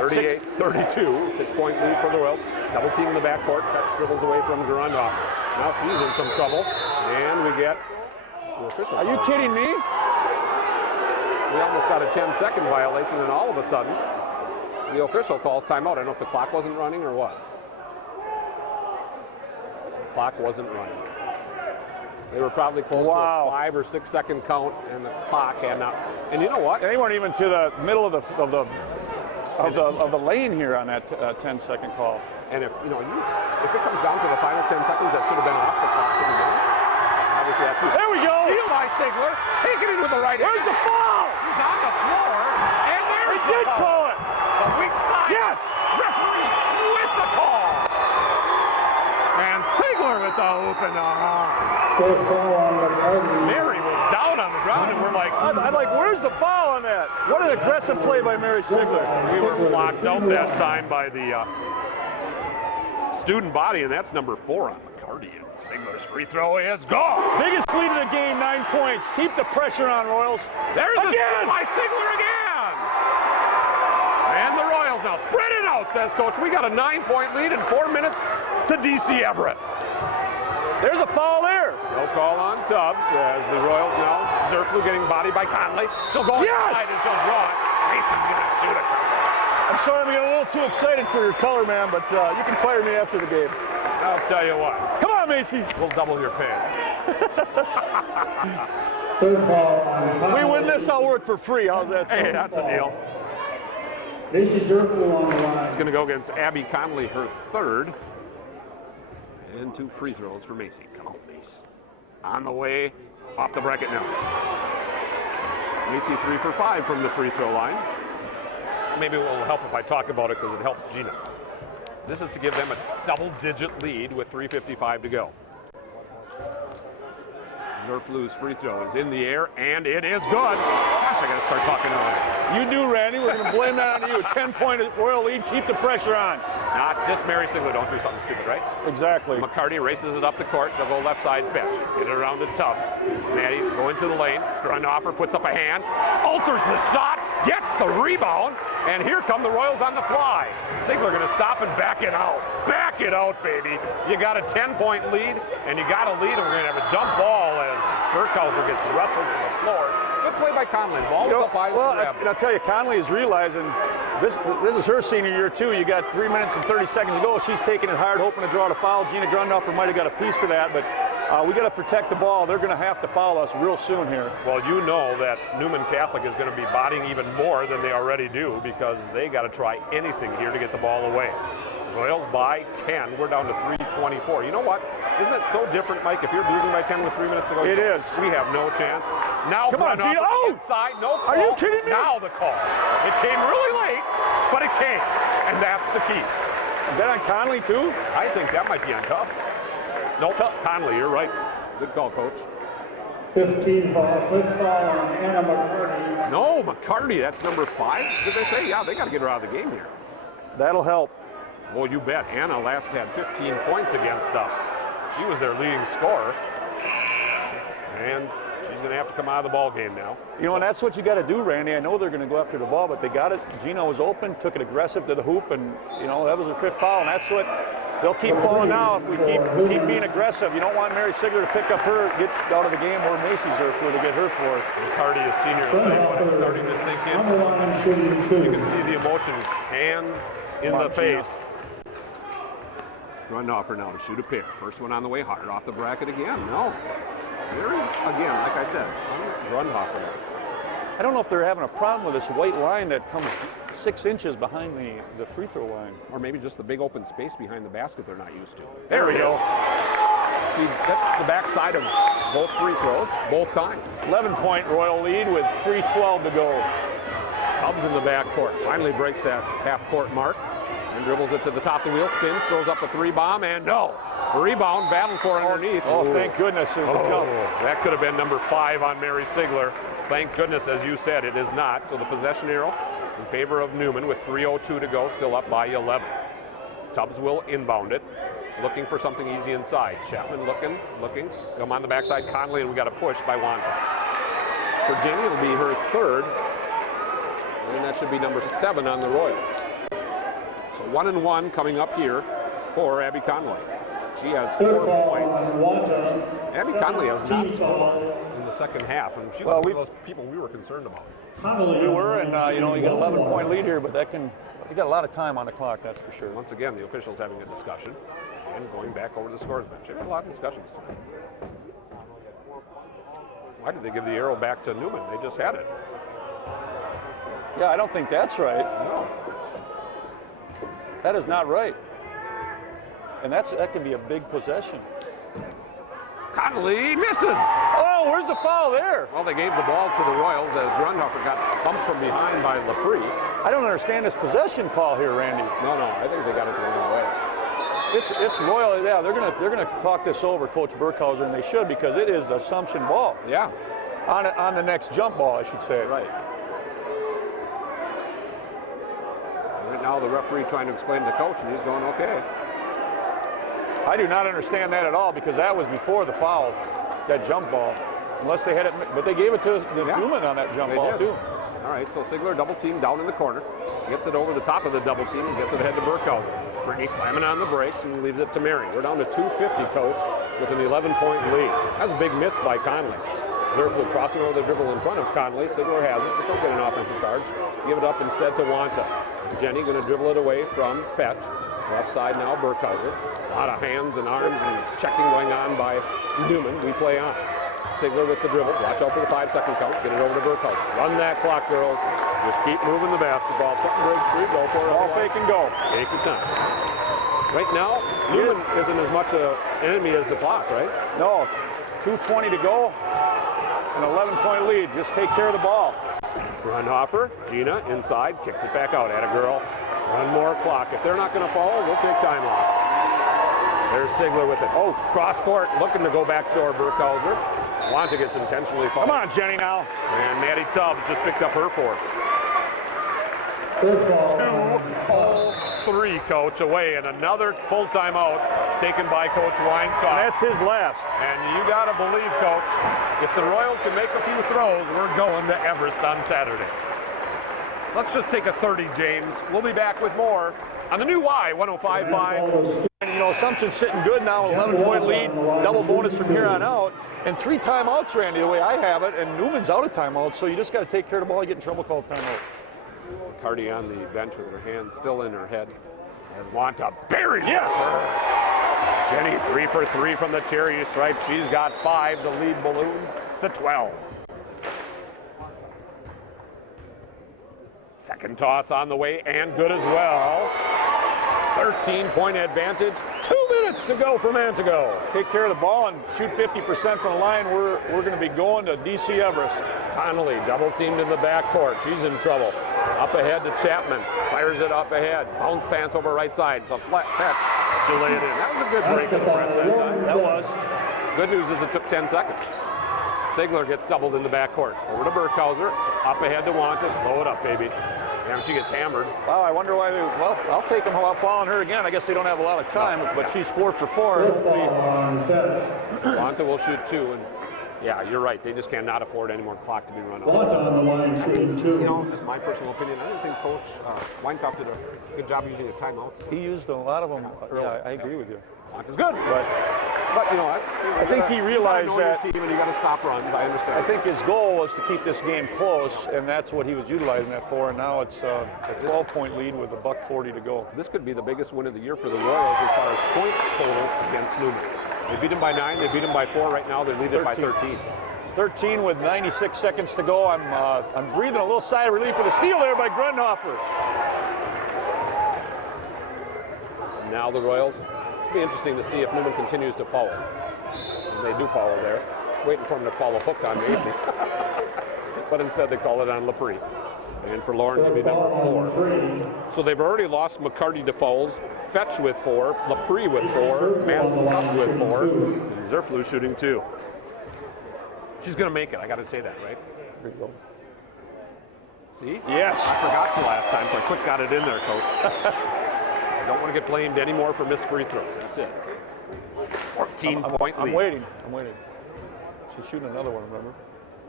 38-32, 6-point lead for the Royals. Double team in the backcourt. Fetch dribbles away from Grundhofer. Now she's in some trouble, and we get the official. Are you kidding me? We almost got a 10-second violation, and all of a sudden, the official calls timeout. I don't know if the clock wasn't running or what. The clock wasn't running. They were probably close to a 5 or 6 second count, and the clock had not. And you know what? They weren't even to the middle of the lane here on that 10-second call. And if if it comes down to the final 10 seconds, that should have been off the clock. Obviously, that's true. There we go. Steal by Sigler. Taking it with the right hand. Where's the foul? He's on the floor. And there's They did call it. The weak side. Yes. Referee with the call. And Sigler with the open arm. Mary was down on the ground, and we're like, I'm like, where's the foul on that? What an aggressive play by Mary Sigler. we were blocked out that time by the student body, and that's number 4 on McCarty. Sigler's free throw is gone. Biggest lead of the game, 9 points. Keep the pressure on, Royals. There's the again steal by Sigler again. And the Royals now spread it out, says Coach. We got a 9-point lead in 4 minutes to DC Everest. There's a foul there. No call on Tubbs as the Royals now. Zerflu getting bodied by Conley. She'll go inside and she'll draw it. Mason's going to shoot it. I'm sorry I'm getting a little too excited for your color, man, but you can fire me after the game. I'll tell you what. Come on, Macy. We'll double your pay. We win this, I'll work for free. How's that sound? Hey, that's a deal. Macy Zerflu on the line. It's going to go against Abby Conley, her 3rd. And 2 free throws for Macy. Come on, Mace. On the way, off the bracket now. Macy 3 for 5 from the free throw line. Maybe it will help if I talk about it because it helped Gina. This is to give them a double-digit lead with 3:55 to go. Zerflu's free throw is in the air, and it is good. Gosh, I got to start talking about it. You do, Randy. We're going to blame that on you. 10-point Royal lead. Keep the pressure on. Not just Mary Sigler. Don't do something stupid, right? Exactly. McCarty races it up the court. They'll go left side Fetch. Get it around to Tubbs. Maddie go into the lane. Grundhofer puts up a hand. Alters the shot. Gets the rebound. And here come the Royals on the fly. Sigler going to stop and back it out. Back it out, baby. You got a 10-point lead, and you got a lead, and we're going to have a jump ball as Burkhauser gets wrestled to the floor. Good play by Conley. Ball was up high. And I'll tell you, Conley is realizing this is her senior year, too. You got 3 minutes and 30 seconds to go. She's taking it hard, hoping to draw the foul. Gina Grundhofer might have got a piece of that, but we got to protect the ball. They're going to have to foul us real soon here. Well, you know that Newman Catholic is going to be bodying even more than they already do because they got to try anything here to get the ball away. Royals by 10. We're down to 3:24. You know what? Isn't it so different, Mike? If you're losing by 10 with 3 minutes to go, it is. We have no chance. Now, come on, Gina. Oh! Inside, no call. Are you kidding me? Now the call. It came really late, but it came, and that's the key. Is that on Conley too? I think that might be on Tubbs. Nope, Conley, you're right. Good call, Coach. 15 foul, 5th foul on Anna McCarty. No, McCarty, that's number 5, did they say? Yeah, they got to get her out of the game here. That'll help. Oh, you bet. Anna last had 15 points against us. She was their leading scorer. And she's going to have to come out of the ball game now. You know, and that's what you got to do, Randy. I know they're going to go after the ball, but they got it. Gina was open, took it aggressive to the hoop, and, you know, that was her 5th foul, and that's what they'll keep falling now if we keep being aggressive. You don't want Mary Sigler to pick up her, get out of the game where Macy's are for to get her for. McCarty, a senior, it's starting to sink in. You can see the emotion. Hands in the face. Grundhofer now to shoot a pick. First one on the way, hard off the bracket again. No. Very, again, like I said, Grundhofer. I don't know if they're having a problem with this white line that comes 6 inches behind the free throw line. Or maybe just the big open space behind the basket they're not used to. There we go. She gets the backside of both free throws, both times. 11-point Royal lead with 3:12 to go. Tubbs in the backcourt. Finally breaks that half-court mark and dribbles it to the top of the wheel, spins, throws up a 3-bomb, and no. Rebound, battled for underneath. Oh, thank goodness there's a jump. That could have been number 5 on Mary Sigler. Thank goodness, as you said, it is not. So the possession arrow in favor of Newman with 3:02 to go, still up by 11. Tubbs will inbound it, looking for something easy inside. Chapman looking. Come on the backside, Conley, and we got a push by Wanta. For Jenny, it'll be her 3rd, and that should be number 7 on the Royals. So 1-1 coming up here for Abby Conley. She has 4 points. Abby Conley has not scored in the second half, and she was one of those people we were concerned about. We were, and you know, you got an 11-point lead here, but you got a lot of time on the clock, that's for sure. Once again, the officials having a discussion and going back over the scores bench. They've had a lot of discussions tonight. Why did they give the arrow back to Newman? They just had it. Yeah, I don't think that's right. No. That is not right. And that can be a big possession. Conley misses. Oh, where's the foul there? Well, they gave the ball to the Royals as Grundhofer got bumped from behind by Laprie. I don't understand this possession call here, Randy. No, I think they got it the wrong way. It's Royal. Yeah, they're gonna talk this over, Coach Burkhauser, and they should, because it is the assumption ball. Yeah. On the next jump ball, I should say. Right. Right now, the referee trying to explain to the coach, and he's going, okay. I do not understand that at all, because that was before the foul, that jump ball. Unless they had it, but they gave it to Newman on that jump ball too. All right, so Sigler double team down in the corner, gets it over the top of the double team and gets it ahead to Burkhauser. Brittany slamming on the brakes and leaves it to Mary. We're down to 2:50, Coach, with an 11-point lead. That's a big miss by Conley. Zerflug crossing over the dribble in front of Conley. Sigler has it. Just don't get an offensive charge. Give it up instead to Wanta. Jenny going to dribble it away from Fetch. Left side now, Burkhauser. A lot of hands and arms and checking going on by Newman. We play on. Sigler with the dribble. Watch out for the 5-second count. Get it over to Burkhauser. Run that clock, girls. Just keep moving the basketball. If something breaks free, go for it. All fake and go. Take your time. Right now, Newman isn't as much an enemy as the clock, right? No. 2:20 to go. An 11-point lead. Just take care of the ball. Grundhofer, Gina inside, kicks it back out. Atta girl. One more clock. If they're not going to follow, we'll take time off. There's Sigler with it. Oh, cross court, looking to go back door, Burkhauser. Wanta gets intentionally fouled. Come on, Jenny, now. And Maddie Tubbs just picked up her 4th. 2-0-3, Coach, away, and another full timeout taken by Coach Weinkoff. That's his last. And you got to believe, Coach, if the Royals can make a few throws, we're going to Everest on Saturday. Let's just take a 30, James. We'll be back with more on the new Y 105.5. And, you know, Assumption's sitting good now, 11-point lead, double bonus from here on out, and 3 timeouts, Randy, the way I have it, and Newman's out of timeouts, so you just got to take care of the ball. You get in trouble, called timeout. Cardi on the bench with her hands still in her head as Wanta buries it. Yes! Jenny 3 for 3 from the cherry stripe. She's got 5 to lead Balloons to 12. Second toss on the way and good as well. 13-point advantage. 2 minutes to go for Mantigo. Take care of the ball and shoot 50% from the line. We're going to be going to DC Everest. Connolly double teamed in the backcourt. She's in trouble. Up ahead to Chapman. Fires it up ahead. Bounce pants over right side. It's a flat catch. let you lay it in. That was a good break of the press that time. That was. Good news is it took 10 seconds. Sigler gets doubled in the backcourt. Over to Burkhauser. Up ahead to Wanta. Slow it up, baby. Damn, she gets hammered. Wow, I wonder why well, I'll take them while following her again. I guess they don't have a lot of time, but she's 4 for 4. Wanta will shoot 2. And yeah, you're right. They just cannot afford any more clock to be run out. Wanta on the line shooting 2. You know, just my personal opinion, I don't think Coach Weinkauf did a good job using his timeouts. He used a lot of them. Yeah, I agree with you. Wanta's good. But you know, that's. I think he realized that. Team and you got to stop runs. I understand. I think his goal was to keep this game close, and that's what he was utilizing that for. And now it's a 12-point lead with $1:40 to go. This could be the biggest win of the year for the Royals as far as point total against Newman. They beat him by 9. They beat him by 4. Right now, they're leading by 13. 13 with 96 seconds to go. I'm breathing a little sigh of relief for the steal there by Grundhofer. And now the Royals. It'll be interesting to see if Newman continues to follow. And they do follow there. Waiting for him to call a hook on Macy. But instead they call it on Lepre. And for Lauren to be number 4. So they've already lost McCarty to fouls, Fetch with 4, Lepre with 4, Madison Tubbs with 4, and Zerflu shooting 2. She's going to make it. I got to say that, right? Here you go. See? Yes. I forgot you last time, so I quick got it in there, Coach. I don't want to get blamed anymore for missed free throws. That's it. 14-point lead. I'm waiting. She's shooting another one, remember?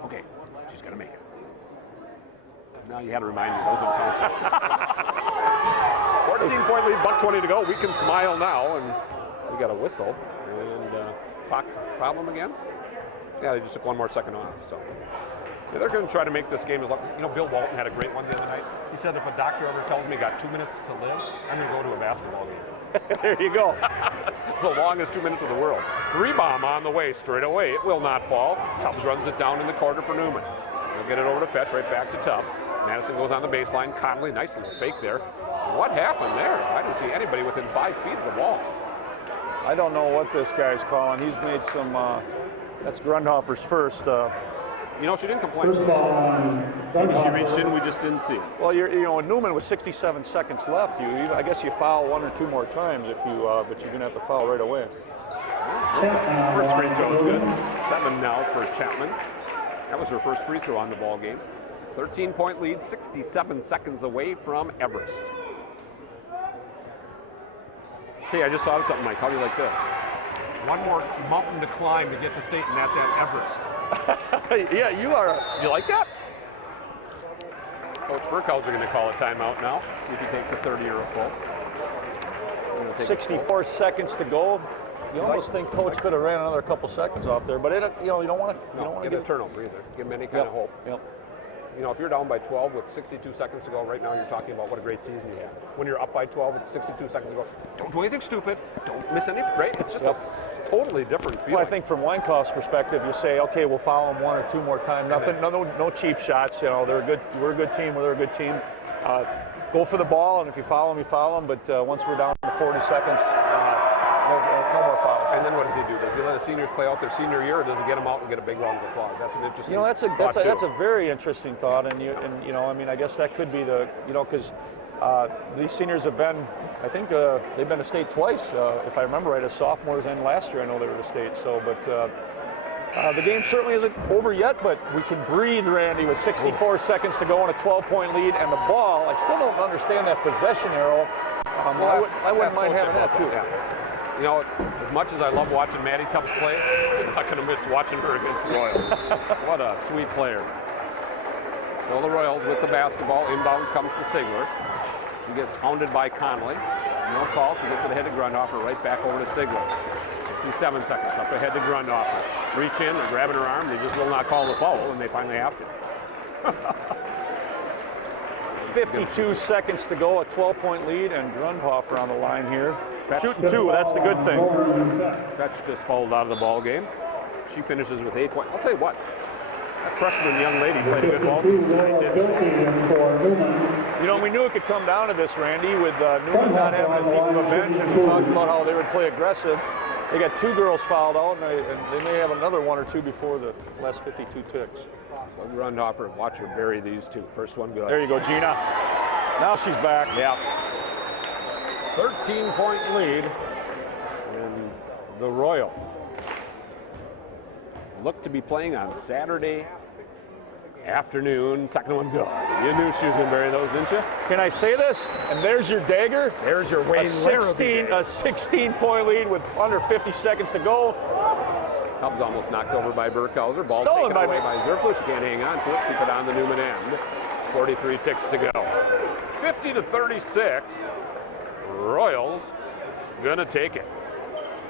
Okay. She's going to make it. Now you had to remind me, those don't count. 14-point lead, $1:20 to go. We can smile now, and we got a whistle. And clock problem again? Yeah, they just took 1 more second off. So yeah, they're going to try to make this game as long. You know, Bill Walton had a great one the other night. He said, if a doctor ever tells me I got 2 minutes to live, I'm going to go to a basketball game. There you go. The longest 2 minutes of the world. 3-bomb on the way, straight away. It will not fall. Tubbs runs it down in the corner for Newman. He'll get it over to Fetch, right back to Tubbs. Madison goes on the baseline. Connolly, nice little fake there. What happened there? I didn't see anybody within 5 feet of the ball. I don't know what this guy's calling. He's made some, that's Grundhofer's first. You know, she didn't complain. First ball on Maybe she reached in, we just didn't see it. Well, you know, Newman with 67 seconds left, I guess you foul 1 or 2 more times if you, but you're going to have to foul right away. First free throw is good. 7 now for Chapman. That was her first free throw on the ball game. 13-point lead, 67 seconds away from Everest. Hey, I just thought of something, Mike. How do you like this? 1 more mountain to climb to get to state, and that's at Everest. Yeah, you are. You like that? Coach Burkhauser going to call a timeout now. See if he takes a 30 or a full. 64 seconds to go. You almost think Coach could have ran another couple seconds off there, but you don't want to get a turnover either. Give him any kind of hope. Yep. You know, if you're down by 12 with 62 seconds to go, right now you're talking about what a great season you had. When you're up by 12 with 62 seconds to go, don't do anything stupid. Don't miss anything. Right? It's just a totally different feeling. Well, I think from Weinkauf's perspective, you say, okay, we'll foul them 1 or 2 more times. Nothing, no cheap shots. You know, we're a good team. They're a good team. Go for the ball, and if you foul them, you foul them. But once we're down to 40 seconds, no more fouls. And then what does he do? Does he let the seniors play out their senior year, or does he get them out and get a big round of applause? That's an interesting. You know, that's a very interesting thought, and you know, I mean, I guess that could be because these seniors have been, I think they've been to state twice, if I remember right, as sophomores and last year I know they were to state. So, but the game certainly isn't over yet, but we can breathe, Randy, with 64 seconds to go and a 12-point lead, and the ball. I still don't understand that possession arrow. I wouldn't mind having that too. Yeah. You know, as much as I love watching Maddie Tubbs play, I'm not going to miss watching her against the Royals. What a sweet player. So the Royals with the basketball. Inbounds comes to Sigler. She gets hounded by Connolly. No call. She gets it ahead to Grundhofer. Right back over to Sigler. 57 seconds. Up ahead to Grundhofer. Reach in. They're grabbing her arm. They just will not call the foul, and they finally have to. 52 seconds to go. A 12-point lead, and Grundhofer on the line here. Shooting 2, that's the good thing. Fetch just fouled out of the ball game. She finishes with 8 points. I'll tell you what, that freshman young lady played a good ball game tonight, didn't she? You know, we knew it could come down to this, Randy, with Newman not having as deep of a bench, and we talked about how they would play aggressive. They got 2 girls fouled out, and they may have another 1 or 2 before the last 52 ticks. So Grundhofer, watch her bury these 2. First one good. There you go, Gina. Now she's back. Yeah. 13-point lead. And the Royals look to be playing on Saturday afternoon. Second one good. You knew she was going to bury those, didn't you? Can I say this? And there's your dagger. There's your Wayne Larrabee. A 16-point lead with under 50 seconds to go. Tubbs almost knocked over by Burkhauser. Ball Stolen taken away by by Zerflu. She can't hang on to it. Keep it on the Newman end. 43 ticks to go. 50-36. Royals gonna take it.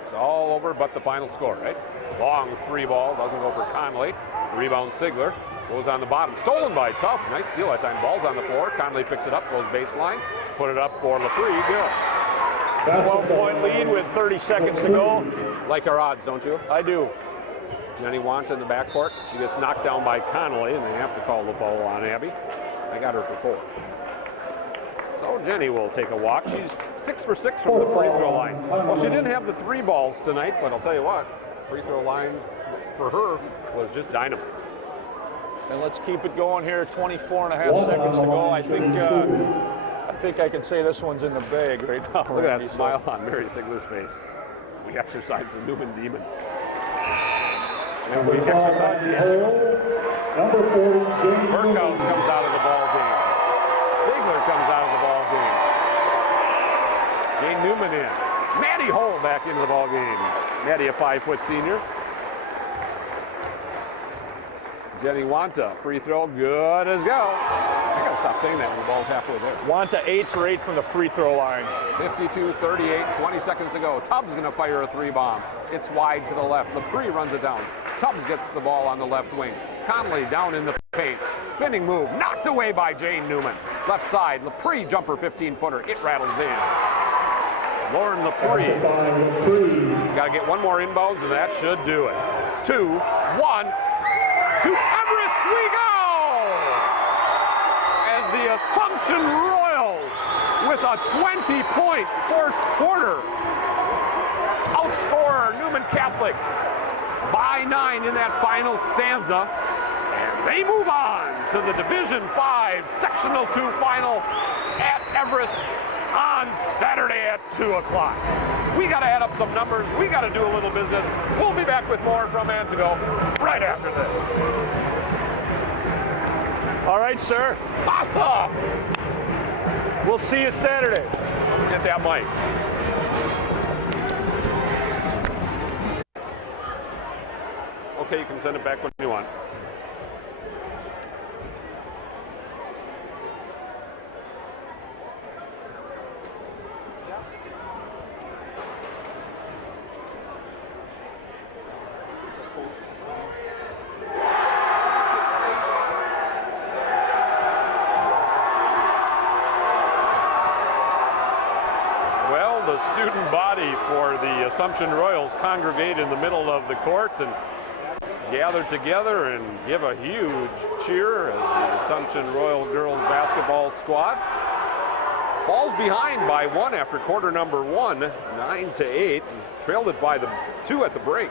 It's all over but the final score, right? Long three ball, doesn't go for Conley. Rebound Sigler, goes on the bottom. Stolen by Tubbs, nice steal that time. Ball's on the floor, Conley picks it up, goes baseline. Put it up for Lepre, good. 12-point lead with 30 seconds to go. Like our odds, don't you? I do. Jenny Wanta in the backcourt. She gets knocked down by Connolly, and they have to call the foul on Abby. I got her for 4. So Jenny will take a walk. She's 6 for 6 from the free throw line. Well, she didn't have the 3 balls tonight, but I'll tell you what, free throw line for her was just dynamite. And let's keep it going here. 24 and a half seconds to go. I think I can say this one's in the bag right now. Look at that smile on Mary Sigler's face. We exercise the Newman Demon. And we exercise again. Number 40, James Burkhouse comes out of the ball game. Sigler comes out of the ball game. Jane Newman in. Maddie Hull back into the ball game. Maddie, a 5-foot senior. Jenny Wanta, free throw, good as go. I gotta stop saying that when the ball's halfway there. Wanta 8 for 8 from the free throw line. 52-38, 20 seconds to go. Tubbs gonna fire a 3-bomb. It's wide to the left. Lepre runs it down. Tubbs gets the ball on the left wing. Conley down in the paint. Spinning move, knocked away by Jane Newman. Left side, Lepre jumper 15-footer. It rattles in. Lauren Lepre. Gotta get one more inbounds and that should do it. 2, 1. To Everest we go! As the Assumption Royals, with a 20-point fourth quarter, outscore Newman Catholic by 9 in that final stanza. And they move on to the Division 5 Sectional 2 final at Everest on Saturday at 2 o'clock. We got to add up some numbers. We got to do a little business. We'll be back with more from Antigo right after this. All right, sir. Awesome. We'll see you Saturday. Get that mic. Okay, you can send it back when you want. The student body for the Assumption Royals congregate in the middle of the court and gather together and give a huge cheer as the Assumption Royal girls basketball squad falls behind by 1 after quarter number 1, 9-8, trailed it by the 2 at the break,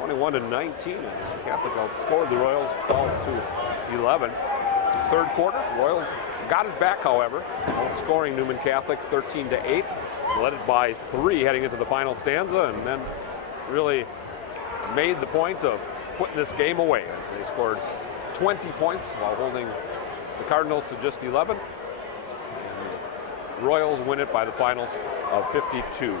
21-19 as Catholic outscored the Royals 12-11. Third quarter, Royals got it back, however, outscoring Newman Catholic 13-8. Led it by 3 heading into the final stanza, and then really made the point of putting this game away as they scored 20 points while holding the Cardinals to just 11. And the Royals win it by the final of 52-40.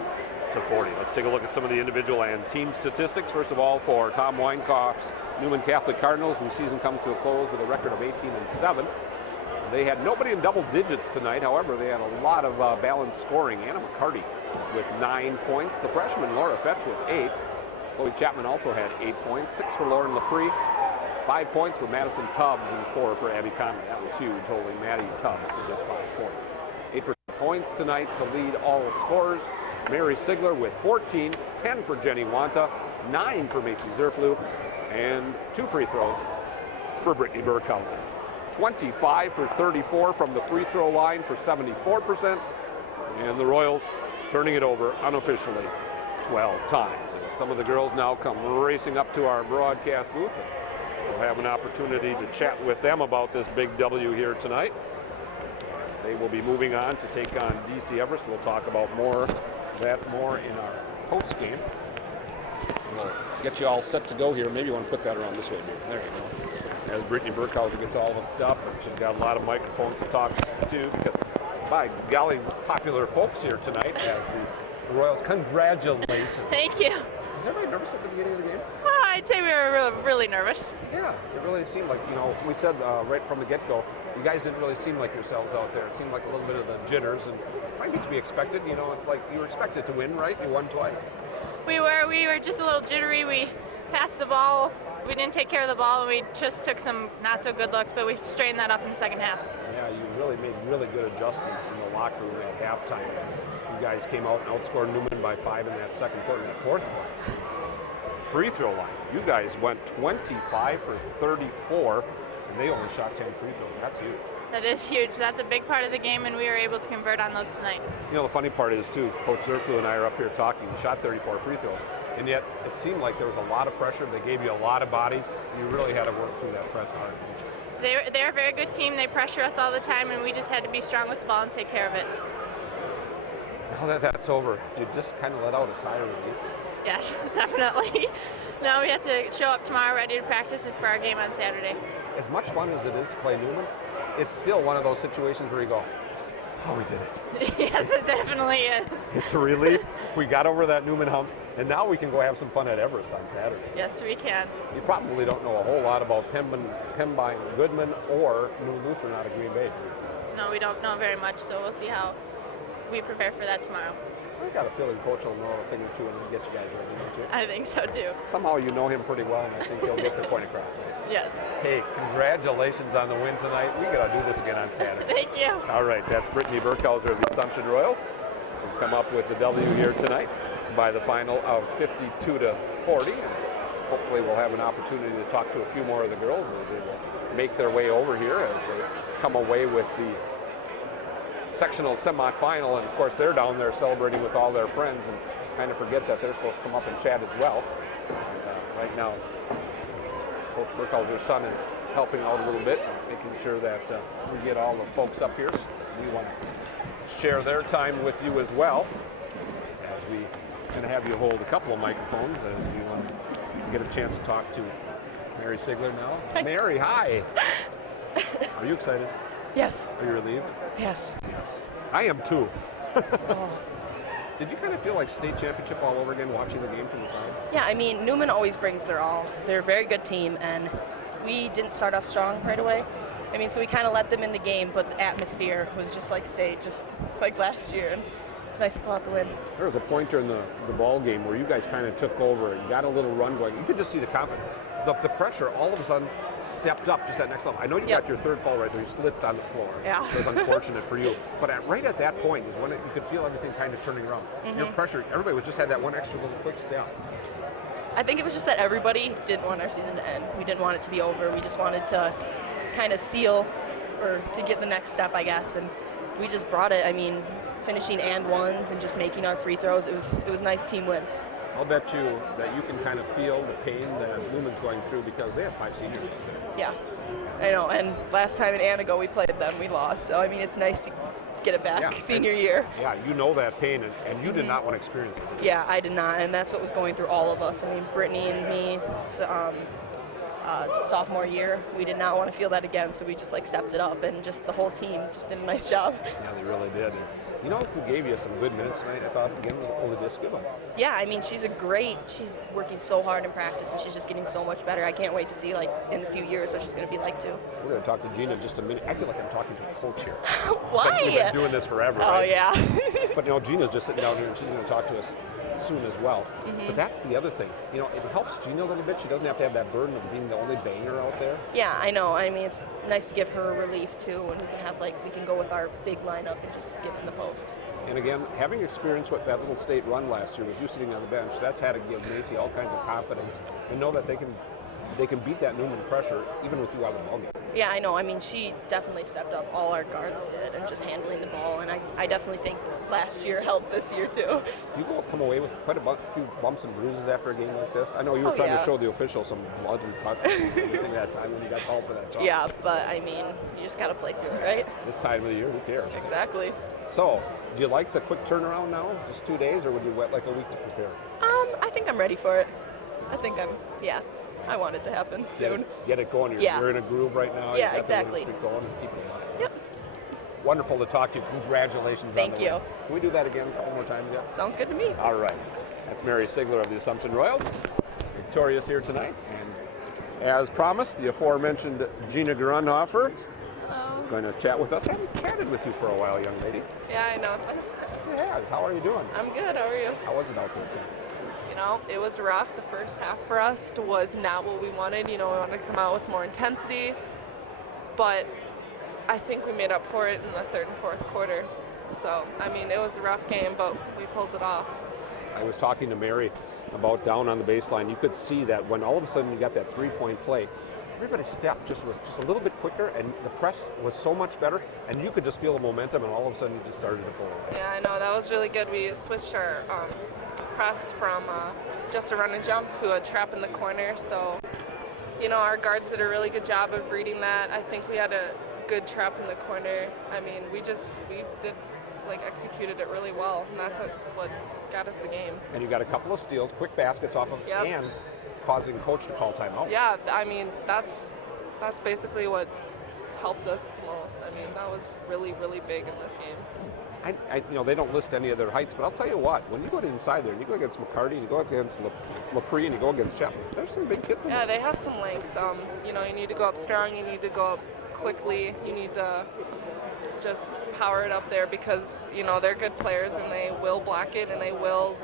Let's take a look at some of the individual and team statistics. First of all, for Tom Weinkauf's Newman Catholic Cardinals, whose season comes to a close with a record of 18-7. They had nobody in double digits tonight. However, they had a lot of balanced scoring. Anna McCarty with 9 points. The freshman Laura Fetch with 8. Chloe Chapman also had 8 points. 6 for Lauren Lepre. 5 points for Madison Tubbs and 4 for Abby Conley. That was huge, holding Maddie Tubbs to just 5 points. 8 for points tonight to lead all scorers. Mary Sigler with 14. 10 for Jenny Wanta. 9 for Macy Zerflu. And 2 free throws for Brittany Burkhausen. 25 for 34 from the free throw line for 74%. And the Royals turning it over unofficially 12 times. And some of the girls now come racing up to our broadcast booth. We'll have an opportunity to chat with them about this big W here tonight. They will be moving on to take on DC Everest. We'll talk about that more in our post game. We'll get you all set to go here. Maybe you want to put that around this way, dude. There you go. As Brittany Burkhauser gets all hooked up, she's got a lot of microphones to talk to because, by golly, popular folks here tonight as the Royals. Congratulations. Thank you. Was everybody nervous at the beginning of the game? I'd say we were really nervous. Yeah, it really seemed like, we said right from the get-go, you guys didn't really seem like yourselves out there. It seemed like a little bit of the jitters, and might be to be expected. It's like you were expected to win, right? You won twice. We were just a little jittery. We passed the ball. We didn't take care of the ball, and we just took some not so good looks, but we straightened that up in the second half. Yeah, you really made really good adjustments in the locker room at halftime. You guys came out and outscored Newman by 5 in that second quarter. In that fourth quarter, free throw line, you guys went 25 for 34, and they only shot 10 free throws. That's huge. That is huge. That's a big part of the game, and we were able to convert on those tonight. The funny part is, too, Coach Zerflu and I are up here talking. You shot 34 free throws, and yet it seemed like there was a lot of pressure. They gave you a lot of bodies, and you really had to work through that press hard, didn't you? They're a very good team. They pressure us all the time, and we just had to be strong with the ball and take care of it. Now that that's over, you just kind of let out a sigh of relief. Yes, definitely. Now we have to show up tomorrow ready to practice for our game on Saturday. As much fun as it is to play Newman, it's still one of those situations where you go, oh, we did it. Yes, it definitely is. It's a relief. We got over that Newman hump, and now we can go have some fun at Everest on Saturday. Yes, we can. You probably don't know a whole lot about Pembine Goodman or New Lutheran out of Green Bay. No, we don't know very much, so we'll see how we prepare for that tomorrow. I got a feeling Coach will know a thing or two and get you guys ready, don't you? I think so, too. Somehow you know him pretty well, and I think he'll get the point across, right? Yes. Hey, congratulations on the win tonight. We got to do this again on Saturday. Thank you. All right, that's Brittany Burkhauser of the Assumption Royals. We've come up with the W here tonight by the final of 52 to 40. And hopefully we'll have an opportunity to talk to a few more of the girls as they will make their way over here as they come away with the sectional semifinal, and of course they're down there celebrating with all their friends and kind of forget that they're supposed to come up and chat as well. And, right now, Coach Burkhauser's son is helping out a little bit, making sure that we get all the folks up here. So we want to share their time with you as well, as we going to have you hold a couple of microphones as we want to get a chance to talk to Mary Sigler now. Hi. Mary, hi. Are you excited? Yes. Are you relieved? Yes. I am too. Did you kind of feel like state championship all over again watching the game from the side? Yeah, I mean, Newman always brings their all. They're a very good team, and we didn't start off strong right away. I mean, so we kind of let them in the game, but the atmosphere was just like state, just like last year. And it's nice to pull out the win. There was a pointer in the ball game where you guys kind of took over and got a little run going. You could just see the confidence. The pressure all of a sudden stepped up just that next level. I know you got your third fall right there. You slipped on the floor. Yeah. It was unfortunate for you. But right at that point is when you could feel everything kind of turning around. Your pressure, everybody just had that one extra little quick step. I think it was just that everybody didn't want our season to end. We didn't want it to be over. We just wanted to kind of seal or to get the next step, I guess. And we just brought it. I mean, finishing and ones and just making our free throws. It was a nice team win. I'll bet you that you can kind of feel the pain that Newman's going through because they have 5 seniors out there. Yeah, I know. And last time in Anago we played them, we lost. So, I mean, it's nice to get it back senior year. Yeah, you know that pain, and you did not want to experience it. Yeah, I did not, and that's what was going through all of us. I mean, Brittany and me, sophomore year, we did not want to feel that again, so we just stepped it up, and just the whole team just did a nice job. Yeah, they really did. You know who gave you some good minutes tonight? I thought again was Oladiska. Yeah, I mean, she's working so hard in practice, and she's just getting so much better. I can't wait to see in a few years what she's going to be like too. We're going to talk to Gina in just a minute. I feel like I'm talking to a coach here. Why? We've been doing this forever. Oh, right? yeah. But Gina's just sitting down here, and she's going to talk to us soon as well. But that's the other thing. It helps Gina a little bit. She doesn't have to have that burden of being the only banger out there. Yeah, I know. I mean, it's nice to give her relief too, and we can have we can go with our big lineup and just give in the post. And again, having experienced what that little state run last year with you sitting on the bench, that's had to give Macy all kinds of confidence and know that they can beat that Newman pressure even with you out of the ballgame. Yeah, I know. I mean, she definitely stepped up. All our guards did, and just handling the ball. And I definitely think last year helped this year too. You come away with quite a few bumps and bruises after a game like this. I know you were trying to show the official some blood and cut and everything that time when you got called for that charge. Yeah, but I mean, you just gotta play through it, right? This time of the year, who cares? Exactly. So, do you like the quick turnaround now? Just 2 days, or would you like a week to prepare? I think I'm ready for it. I want it to happen soon. Get it going. You're in a groove right now. Yeah, you exactly. Keep going and keep it going. Yep. Wonderful to talk to you. Congratulations. Thank you. Can we do that again a couple more times? Yeah. Sounds good to me. All right. That's Mary Sigler of the Assumption Royals. Victorious here tonight. And as promised, the aforementioned Gina Grundhofer going to chat with us. I haven't chatted with you for a while, young lady. Yeah, I know. Yes. How are you doing? I'm good. How are you? How was it out there tonight? You know, it was rough. The first half for us was not what we wanted. You know, we wanted to come out with more intensity, but I think we made up for it in the third and fourth quarter. So, I mean, it was a rough game, but we pulled it off. I was talking to Mary about down on the baseline. You could see that when all of a sudden you got that three-point play, everybody's step was just a little bit quicker, and the press was so much better, and you could just feel the momentum, and all of a sudden you just started to pull away. Yeah, I know. That was really good. We switched our press from just a run and jump to a trap in the corner. So, you know, our guards did a really good job of reading that. I think we had a good trap in the corner. I mean, we executed it really well, and that's what got us the game. And you got a couple of steals, quick baskets off of, and causing coach to call timeout. Yeah, I mean, that's basically what helped us the most. I mean, that was really, really big in this game. They don't list any of their heights, but I'll tell you what, when you go inside there and you go against McCarty and you go against LaPree and you go against Chapman, there's some big kids in there. Yeah, they have some length. You need to go up strong, you need to go up quickly, you need to just power it up there because, they're good players and they will block it and they will,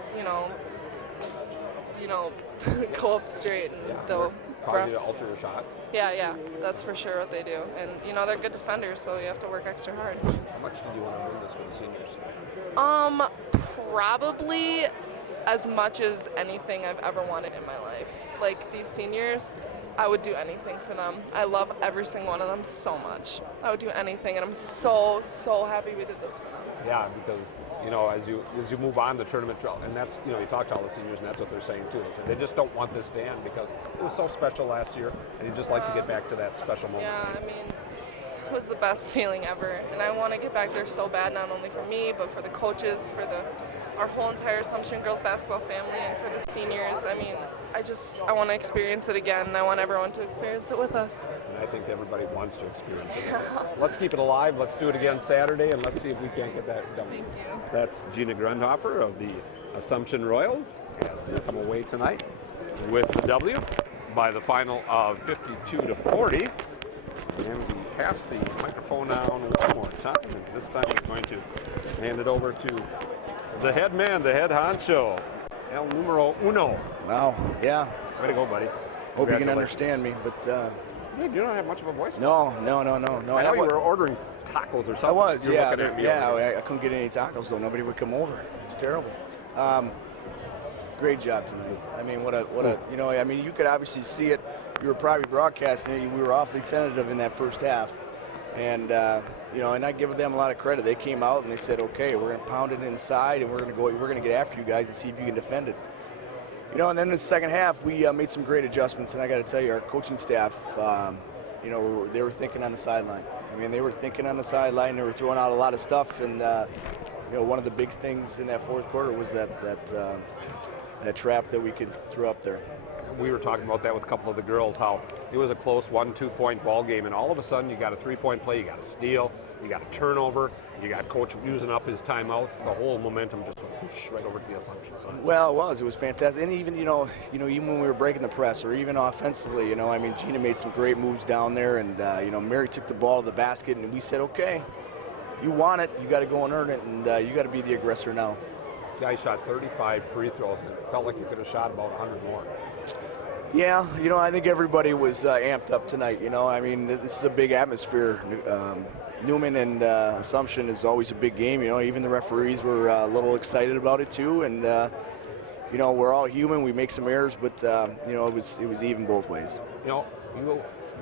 go up straight and they'll cause you to alter your shot. Yeah, that's for sure what they do. And, they're good defenders, so you have to work extra hard. How much did you want to win this for the seniors? Probably as much as anything I've ever wanted in my life. Like, these seniors, I would do anything for them. I love every single one of them so much. I would do anything, and I'm so, so happy we did this for them. Yeah, because as you move on the tournament, and that's you talk to all the seniors, and that's what they're saying too. They say they just don't want this to end because it was so special last year, and you just like to get back to that special moment. Yeah, I mean, it was the best feeling ever, and I want to get back there so bad, not only for me, but for the coaches, for our whole entire Assumption girls basketball family, and for the seniors. I mean, I want to experience it again, and I want everyone to experience it with us. And I think everybody wants to experience it. Let's keep it alive. Let's do it again Saturday, and let's see if we can't get that done. Thank you. That's Gina Grundhofer of the Assumption Royals as they come away tonight with the W by the final of 52-40. And we pass the microphone down one more time, and this time we're going to hand it over to the head man, the head honcho, El Numero Uno. Wow, yeah. Way to go, buddy. Hope you can understand me, but... you don't have much of a voice. No. I know you were ordering tacos or something. I was, You're yeah. looking at me I couldn't get any tacos, though. Nobody would come over. It was terrible. Great job tonight. I mean, you could obviously see it. You were probably broadcasting it. We were awfully tentative in that first half. And, and I give them a lot of credit. They came out and they said, okay, we're going to pound it inside and we're going to get after you guys and see if you can defend it. And then in the second half, we made some great adjustments. And I got to tell you, our coaching staff, they were thinking on the sideline. I mean, they were thinking on the sideline. They were throwing out a lot of stuff. And, one of the big things in that fourth quarter was that trap that we could throw up there. We were talking about that with a couple of the girls, how it was a close 1-2 point ball game, and all of a sudden you got a 3-point play, you got a steal, you got a turnover, you got coach using up his timeouts. The whole momentum just went whoosh right over to the Assumption side. Well, it was fantastic, and even even when we were breaking the press, or even offensively, Gina made some great moves down there, and Mary took the ball to the basket, and we said, okay, you want it, you got to go and earn it, and you got to be the aggressor now. Guys shot 35 free throws, and it felt like you could have shot about 100 more. Yeah, I think everybody was amped up tonight. This is a big atmosphere. Newman and Assumption is always a big game. Even the referees were a little excited about it too. And we're all human. We make some errors, but it was even both ways.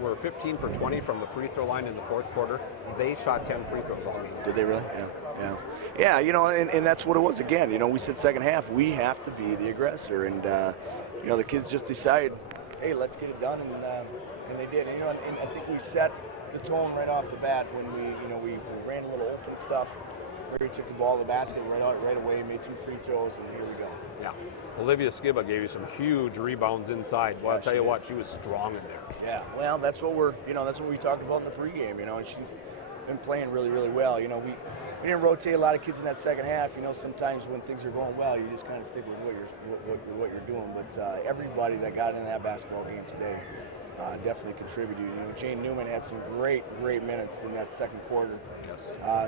were 15 for 20 from the free throw line in the fourth quarter. They shot 10 free throws all game. Did they really? Yeah. You know, and that's what it was again. You know, we said second half we have to be the aggressor, and you know, the kids just decided, hey, let's get it done, and they did. And, you know, and I think we set the tone right off the bat when we ran a little open stuff. Mary took the ball to the basket right away, made 2 free throws, and here we go. Yeah. Olivia Skiba gave you some huge rebounds inside. Well, Yeah, I'll tell she you did. what, she was strong in there. Yeah, well, that's what we talked about in the pregame. You know, and she's been playing really, really well. You know, we didn't rotate a lot of kids in that second half. You know, sometimes when things are going well, you just kind of stick with what you're doing. But everybody that got in that basketball game today definitely contributed. You know, Jane Newman had some great minutes in that second quarter. Yes.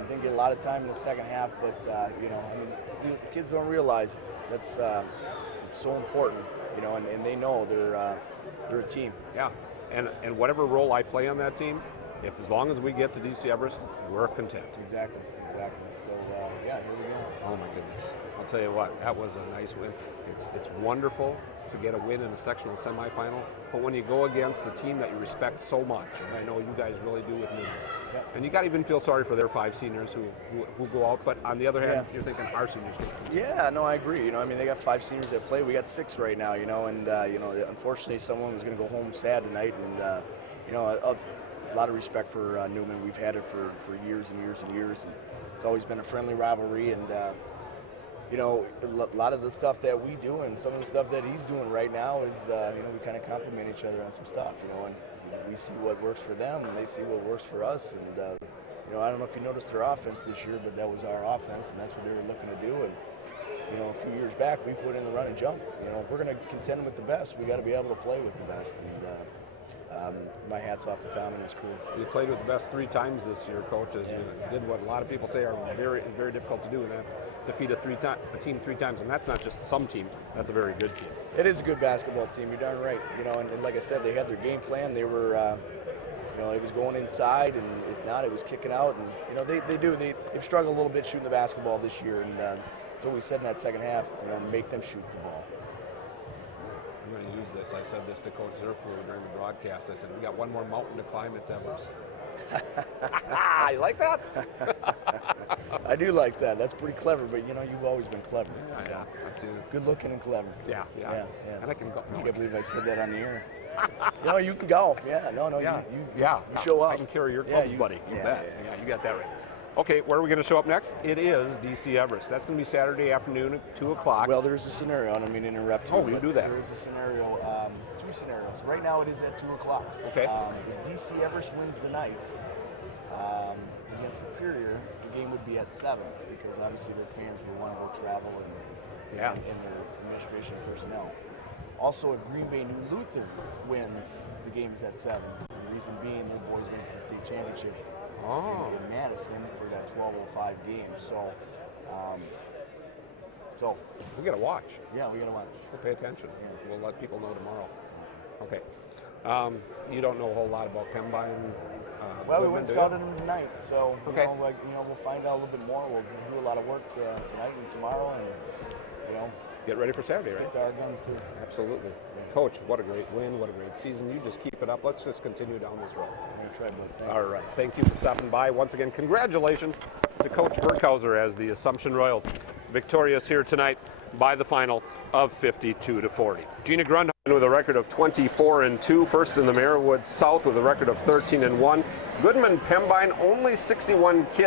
Didn't get a lot of time in the second half, but you know, I mean, the kids don't realize that's it's so important. You know, and they know they're a team. Yeah. And whatever role I play on that team, as long as we get to DC Everest, we're content. Exactly. So yeah, here we go. Oh my goodness. I'll tell you what, that was a nice win. It's wonderful to get a win in a sectional semifinal, but when you go against a team that you respect so much, and I know you guys really do with Newman, and you got to even feel sorry for their 5 seniors who go out, but on the other hand, you're thinking our seniors get to compete. Yeah, no, I agree. You know, I mean, they got 5 seniors that play. We got 6 right now, you know, and, you know, unfortunately someone was going to go home sad tonight, and, you know, a lot of respect for Newman. We've had it for years and years and years, and it's always been a friendly rivalry, and, you know, a lot of the stuff that we do and some of the stuff that he's doing right now is, you know, we kind of complement each other on some stuff, you know, and we see what works for them and they see what works for us. And, you know, I don't know if you noticed their offense this year, but that was our offense, and that's what they were looking to do. And, you know, a few years back, we put in the run and jump. You know, if we're going to contend with the best, we got to be able to play with the best. And my hat's off to Tom and his crew. You played with the best 3 times this year, Coach, as you did what a lot of people say is very difficult to do, and that's defeat a team 3 times. And that's not just some team; that's a very good team. It is a good basketball team. You're darn right. You know, and like I said, they had their game plan. They were, you know, it was going inside, and if not, it was kicking out. And you know, they've struggled a little bit shooting the basketball this year, and that's what we said in that second half. You know, make them shoot the ball. I'm going to use this. I said this to Coach Zerflu during the broadcast. I said, we got one more mountain to climb, it's Everest. You like that? I do like that. That's pretty clever, but you know, you've always been clever. Yeah. That's it. Good looking and clever. Yeah. And I can go. I can't believe I said that on the air. No, you can golf. Yeah, no, Yeah. you show up. I can carry your clubs, buddy. You bet. Yeah, you got that right. Okay, where are we going to show up next? It is DC Everest. That's going to be Saturday afternoon at 2 o'clock. Well, there's a scenario. I don't mean to interrupt you. Oh, you do that. There is a scenario, 2 scenarios. Right now it is at 2 o'clock. Okay. If DC Everest wins tonight against Superior, the game would be at 7 because obviously their fans will want to go travel and their administration personnel. Also, if Green Bay New Luther wins, the game is at 7. The reason being their boys went to the state championship in Madison for that 12:05 game. So we got to watch. Yeah, we got to watch. We'll pay attention. Yeah. We'll let people know tomorrow. Okay. You don't know a whole lot about Pembine. Well, we went and scouted them tonight, so Okay. you know, we'll find out a little bit more. We'll do a lot of work tonight and tomorrow, and you know, Get ready for Saturday, stick right? to our guns too. Absolutely. Yeah. Coach, what a great win, what a great season. You just keep it up. Let's just continue down this road. I'm gonna try, bud. Thanks. All right. Thank you for stopping by. Once again, congratulations to Coach Burkhauser as the Assumption Royals victorious here tonight by the final of 52-40. Gina Grundheim with a record of 24-2, first in the Marywood South with a record of 13-1. Goodman Pembine, only 61 kids.